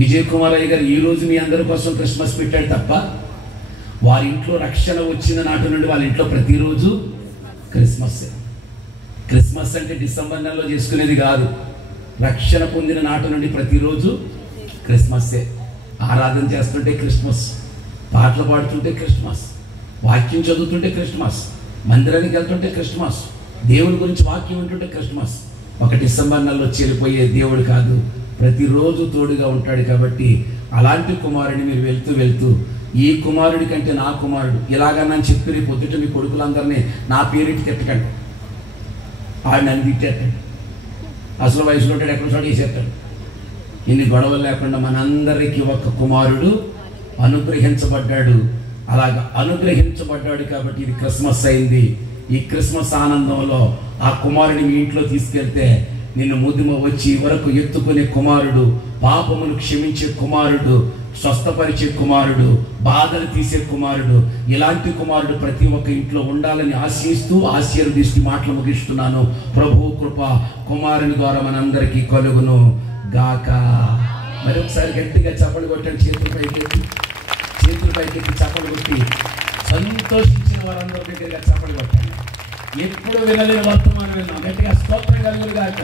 విజయ్ కుమార్ అయ్య గారు ఈరోజు మీ అందరి కోసం క్రిస్మస్ పెట్టాడు తప్ప, వారి ఇంట్లో రక్షణ వచ్చిన నాటి నుండి వాళ్ళ ఇంట్లో ప్రతిరోజు క్రిస్మస్సే. క్రిస్మస్ అంటే డిసెంబర్ నెలలో చేసుకునేది కాదు. రక్షణ పొందిన నాటి నుండి ప్రతిరోజు క్రిస్మస్సే. ఆరాధన చేస్తుంటే క్రిస్మస్, పాటలు పాడుతుంటే క్రిస్మస్, వాక్యం చదువుతుంటే క్రిస్మస్, మందిరానికి వెళ్తుంటే క్రిస్మస్, దేవుడి గురించి వాక్యం వింటుంటే క్రిస్మస్. ఒక డిసెంబర్ నెలలో చేరిపోయే దేవుడు కాదు, ప్రతిరోజు తోడుగా ఉంటాడు. కాబట్టి అలాంటి కుమారుడిని మీరు వెళ్తూ వెళ్తూ ఈ కుమారుడి కంటే నా కుమారుడు ఇలాగన్నా చెప్పి రేపు పొద్దుట మీ కొడుకులందరినీ నా పేరెట్టి తిట్టకండి. ఆడు నన్ను తిట్టేస్తాడు, అసలు వయసులో ఉంటాడు, ఎక్కడ చోట వేసేస్తాడు. ఇన్ని గొడవలు లేకుండా మనందరికీ ఒక కుమారుడు అనుగ్రహించబడ్డాడు. అలాగ అనుగ్రహించబడ్డాడు కాబట్టి ఇది క్రిస్మస్ అయింది. ఈ క్రిస్మస్ ఆనందంలో ఆ కుమారుడిని మీ ఇంట్లో తీసుకెళ్తే నిన్ను ముదిమ వచ్చి వరకు ఎత్తుకునే కుమారుడు, పాపములు క్షమించే కుమారుడు, స్వస్థపరిచే కుమారుడు, బాధలు తీసే కుమారుడు, ఇలాంటి కుమారుడు ప్రతి ఒక్క ఇంట్లో ఉండాలని ఆశీర్వదిస్తూ మాటలు ముగిస్తున్నాను. ప్రభు కృప కుమారుని ద్వారా మనందరికీ కలుగును గాక. మరొకసారి గట్టిగా చప్పలు కొట్టండి. చేతులు పైకెత్తి చప్పలు కొట్టి సంతోషించిన వారందరూ దగ్గరగా చప్పలు కొట్టండి. ఎప్పుడు వినలేని వర్తమానం విన్నాం. గట్టిగా స్తోత్రం కలుగును గాక.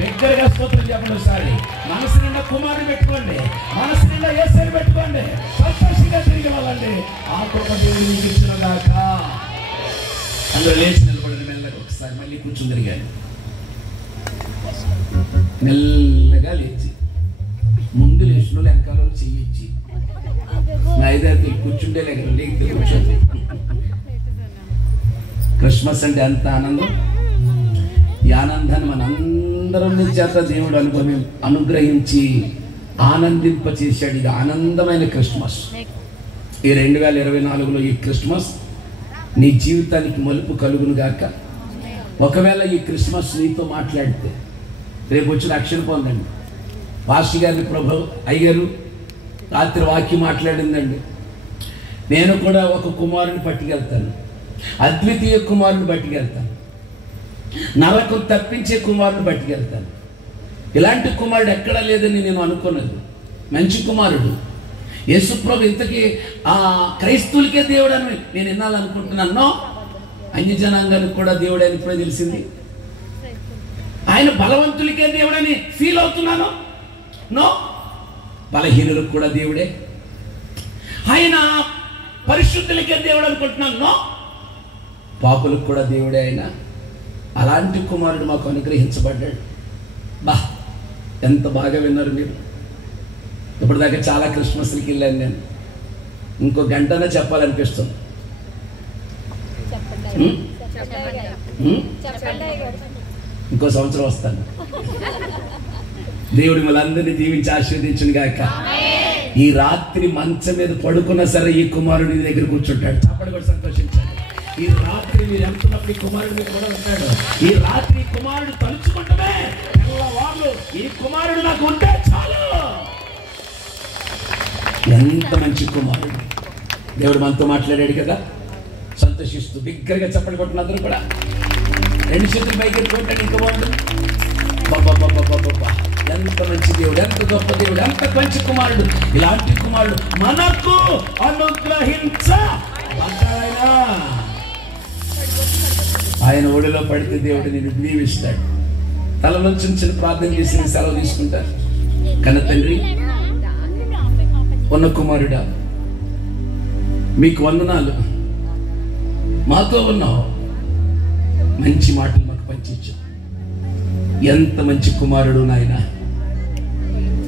దగ్గరగా స్తోత్రం చెప్పండి. ఒకసారి మనసు నిండా కుమారుని పెట్టుకోండి, మనసు నిండా యేసుని పెట్టుకోండి, సంతోషంగా తిరిగి వెళ్ళండి. ఆ కృప దేవుడు మీకు ఇచ్చును గాక. అందరూ లేచి నిలబడండి. మెల్లగా ఒకసారి మళ్ళీ కూర్చుని తిరిగాను. మెల్లగా లేచి ముందు లేచిన వెనకాల చెయ్యొచ్చి నా 5 కూర్చుంటే లేకపోతే కూర్చోండి. క్రిస్మస్ అంటే ఎంత ఆనందం. ఈ ఆనందాన్ని మనందరం చేత దేవుడు అనుగ్రహించి ఆనందింపచేశాడు. ఇది ఆనందమైన క్రిస్మస్. ఈ 2024లో ఈ క్రిస్మస్ నీ జీవితానికి మలుపు కలుగును గాక. ఒకవేళ ఈ క్రిస్మస్ నీతో మాట్లాడితే రేపు వచ్చి రక్షణ పొందండి. పాస్టర్ గారిని ప్రభు అయ్యారు రాత్రి వాక్యం మాట్లాడిందండి. నేను కూడా ఒక కుమారుని పట్టుకెళ్తాను, అద్వితీయ కుమారుని పట్టుకెళ్తాను, నరకం తప్పించే కుమారుని పట్టుకెళ్తాను. ఇలాంటి కుమారుడు ఎక్కడా లేదని నేను అనుకున్నది. మంచి కుమారుడు యేసుప్రభు ఇంతకీ ఆ క్రైస్తవులకే దేవుడు అని నేను వినాలనుకుంటున్నాను. అన్య జనాంగానికి కూడా దేవుడు అని ఇప్పుడే తెలిసింది. ఆయన బలవంతులకే దేవుడని ఫీల్ అవుతున్నాను. నో, బలహీనులకు కూడా దేవుడే. ఆయన పరిశుద్ధులకే దేవుడు అనుకుంటున్నాను, పాపులకు కూడా దేవుడే. ఆయన అలాంటి కుమారుడు మాకు అనుగ్రహించబడ్డాడు. బా, ఎంత బాగా విన్నారు మీరు. ఇప్పటిదాకా చాలా క్రిస్మస్లకి వెళ్ళాను నేను. ఇంకో గంటనే చెప్పాలనిపిస్తుంది. ఇంకో సంవత్సరం వస్తాను. దేవుడి మనందరినీ దీవించి ఆశీర్వదించును గాక. ఈ రాత్రి మంచం మీద పడుకున్నా సరే ఈ కుమారుడి దగ్గర కూర్చుంటాడు. చాపడి కూడా సంతోషించాడు. ఈ రాత్రి మీరు ఎంతున్నప్పుడు ఈ కుమారుడు మీకు కూడా ఉంటాడు. ఈ రాత్రి కుమారుడు తలుచుకుంటమే తెల్లవాళ్ళు ఈ కుమారుడు నాకు ఉంటే చాలు. ఎంత మంచి కుమారుడు. దేవుడు మనతో మాట్లాడాడు కదా. సంతోషిస్తూ బిగ్గరగా చప్పడి కొట్టిన అందరూ కూడా 2 చేతులు పైకి ఎత్తుకుంటాడు. ఇంకా బాగుండు. బాబా, ఎంత మంచి దేవుడు, ఎంత గొప్ప దేవుడు, ఎంత మంచి కుమారుడు. ఇలాంటి కుమారుడు మనకు అనుగ్రహించబడ్డాయన. ఆయన ఒడిలో పడితే దేవుడు నిన్ను దీవిస్తాడు. తలలో చిన్న ప్రార్థన చేసి సెలవు తీసుకుంటారు. కన్న తండ్రి, ఉన్న కుమారుడా, మీకు వందనాలు. మాతో ఉన్నావు, మంచి మాటలు మాకు పంచించు. ఎంత మంచి కుమారుడు నాయన.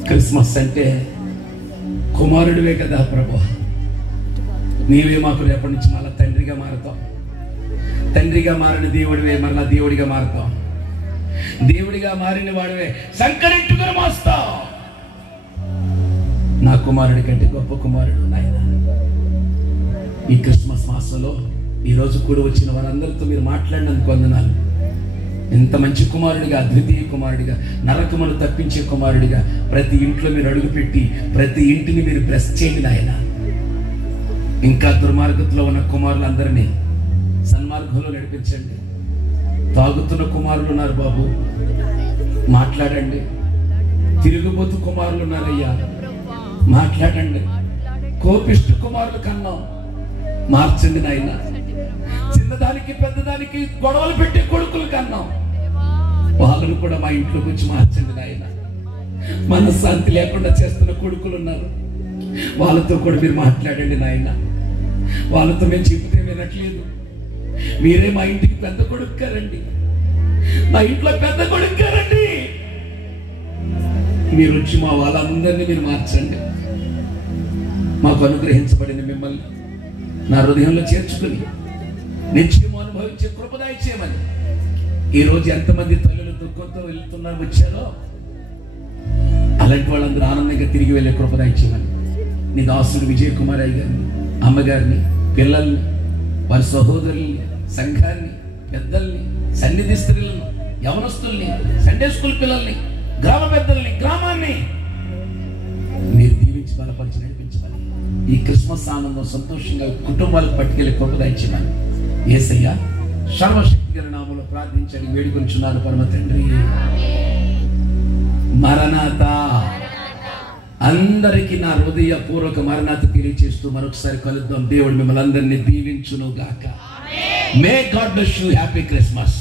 క్రిస్మస్ అంటే కుమారుడివే కదా ప్రభు. నీవే మాకు రేపటి నుంచి మళ్ళా తండ్రిగా మారుతాం. తండ్రిగా మారిన దేవుడివే మరలా దేవుడిగా మారుతాం. దేవుడిగా మారిన వాడివే సంకరెట్టుగా మోస్తావు. నా కుమారుడి కంటే గొప్ప కుమారుడు నాయన. ఈ క్రిస్మస్ మాసంలో ఈరోజు కూడా వచ్చిన వారందరితో మీరు మాట్లాడినందుకు వందనాలు. ఎంత మంచి కుమారుడిగా, అద్వితీయ కుమారుడిగా, నరకమును తప్పించే కుమారుడిగా ప్రతి ఇంట్లో మీరు అడుగుపెట్టి ప్రతి ఇంటిని మీరు బ్లెస్ చేయండి నాయన. ఇంకా దుర్మార్గంలో ఉన్న కుమారులందరినీ సన్మార్గంలో నడిపించండి. తాగుతున్న కుమారులు ఉన్నారు బాబు, మాట్లాడండి. తిరుగుబోతు కుమారులు ఉన్నారయ్యా, మాట్లాడండి. కోపిష్టి కుమారులు కన్నాం, మార్చండి నాయన. చిన్నదానికి పెద్దదానికి గొడవలు పెట్టే కొడుకులు కన్నాం, వాళ్ళను కూడా మా ఇంట్లోకి వచ్చి మార్చండి నాయన. మనశ్శాంతి లేకుండా చేస్తున్న కొడుకులు ఉన్నారు, వాళ్ళతో కూడా మీరు మాట్లాడండి నాయన. వాళ్ళతో మేము చెబితే వినట్లేదు. మీరే మా ఇంటికి పెద్ద కొడుక్కారండి, మా ఇంట్లో పెద్ద కొడుక్కారండి. మీరు వచ్చి మా వాళ్ళందరినీ మీరు మార్చండి. మాకు అనుగ్రహించబడిన మిమ్మల్ని నా హృదయంలో చేర్చుకుని నిత్యం అనుభవించే కృపదాయ చేయమని. ఈరోజు ఎంతమంది తల్లులు దుఃఖంతో వెళ్తున్నారు వచ్చారో అలాంటి వాళ్ళందరూ ఆనందంగా తిరిగి వెళ్ళే కృపదాయ చేయమని. నీ దాసుడు విజయ్ కుమార్ అయ్య గారిని, అమ్మగారిని, పిల్లల్ని, వారి సహోదరుల్ని, సంఘాన్ని, పెద్దల్ని, సన్నిధి స్త్రీలను, యవనస్తుల్ని, సండే స్కూల్ పిల్లల్ని, గ్రామ పెద్దల్ని, గ్రామాన్ని మీరు దీవించి బలపరిచి నడిపించమని. ఈ క్రిస్మస్ ఆనందం సంతోషంగా కుటుంబాలకు పట్టుకెళ్ళి కృపదాయించమని యేసయ్య సర్వశక్తి గల నామములో ప్రార్థించని వేడుకొంచున్నాను పరమ తండ్రి. మరణాతా. అందరికీ నా హృదయపూర్వక మరణాత తెలియజేస్తూ మరొకసారి కలుద్దాం. దేవుడు మిమ్మల్ని అందరినీ దీవించును గాక. May God bless you. Happy Christmas.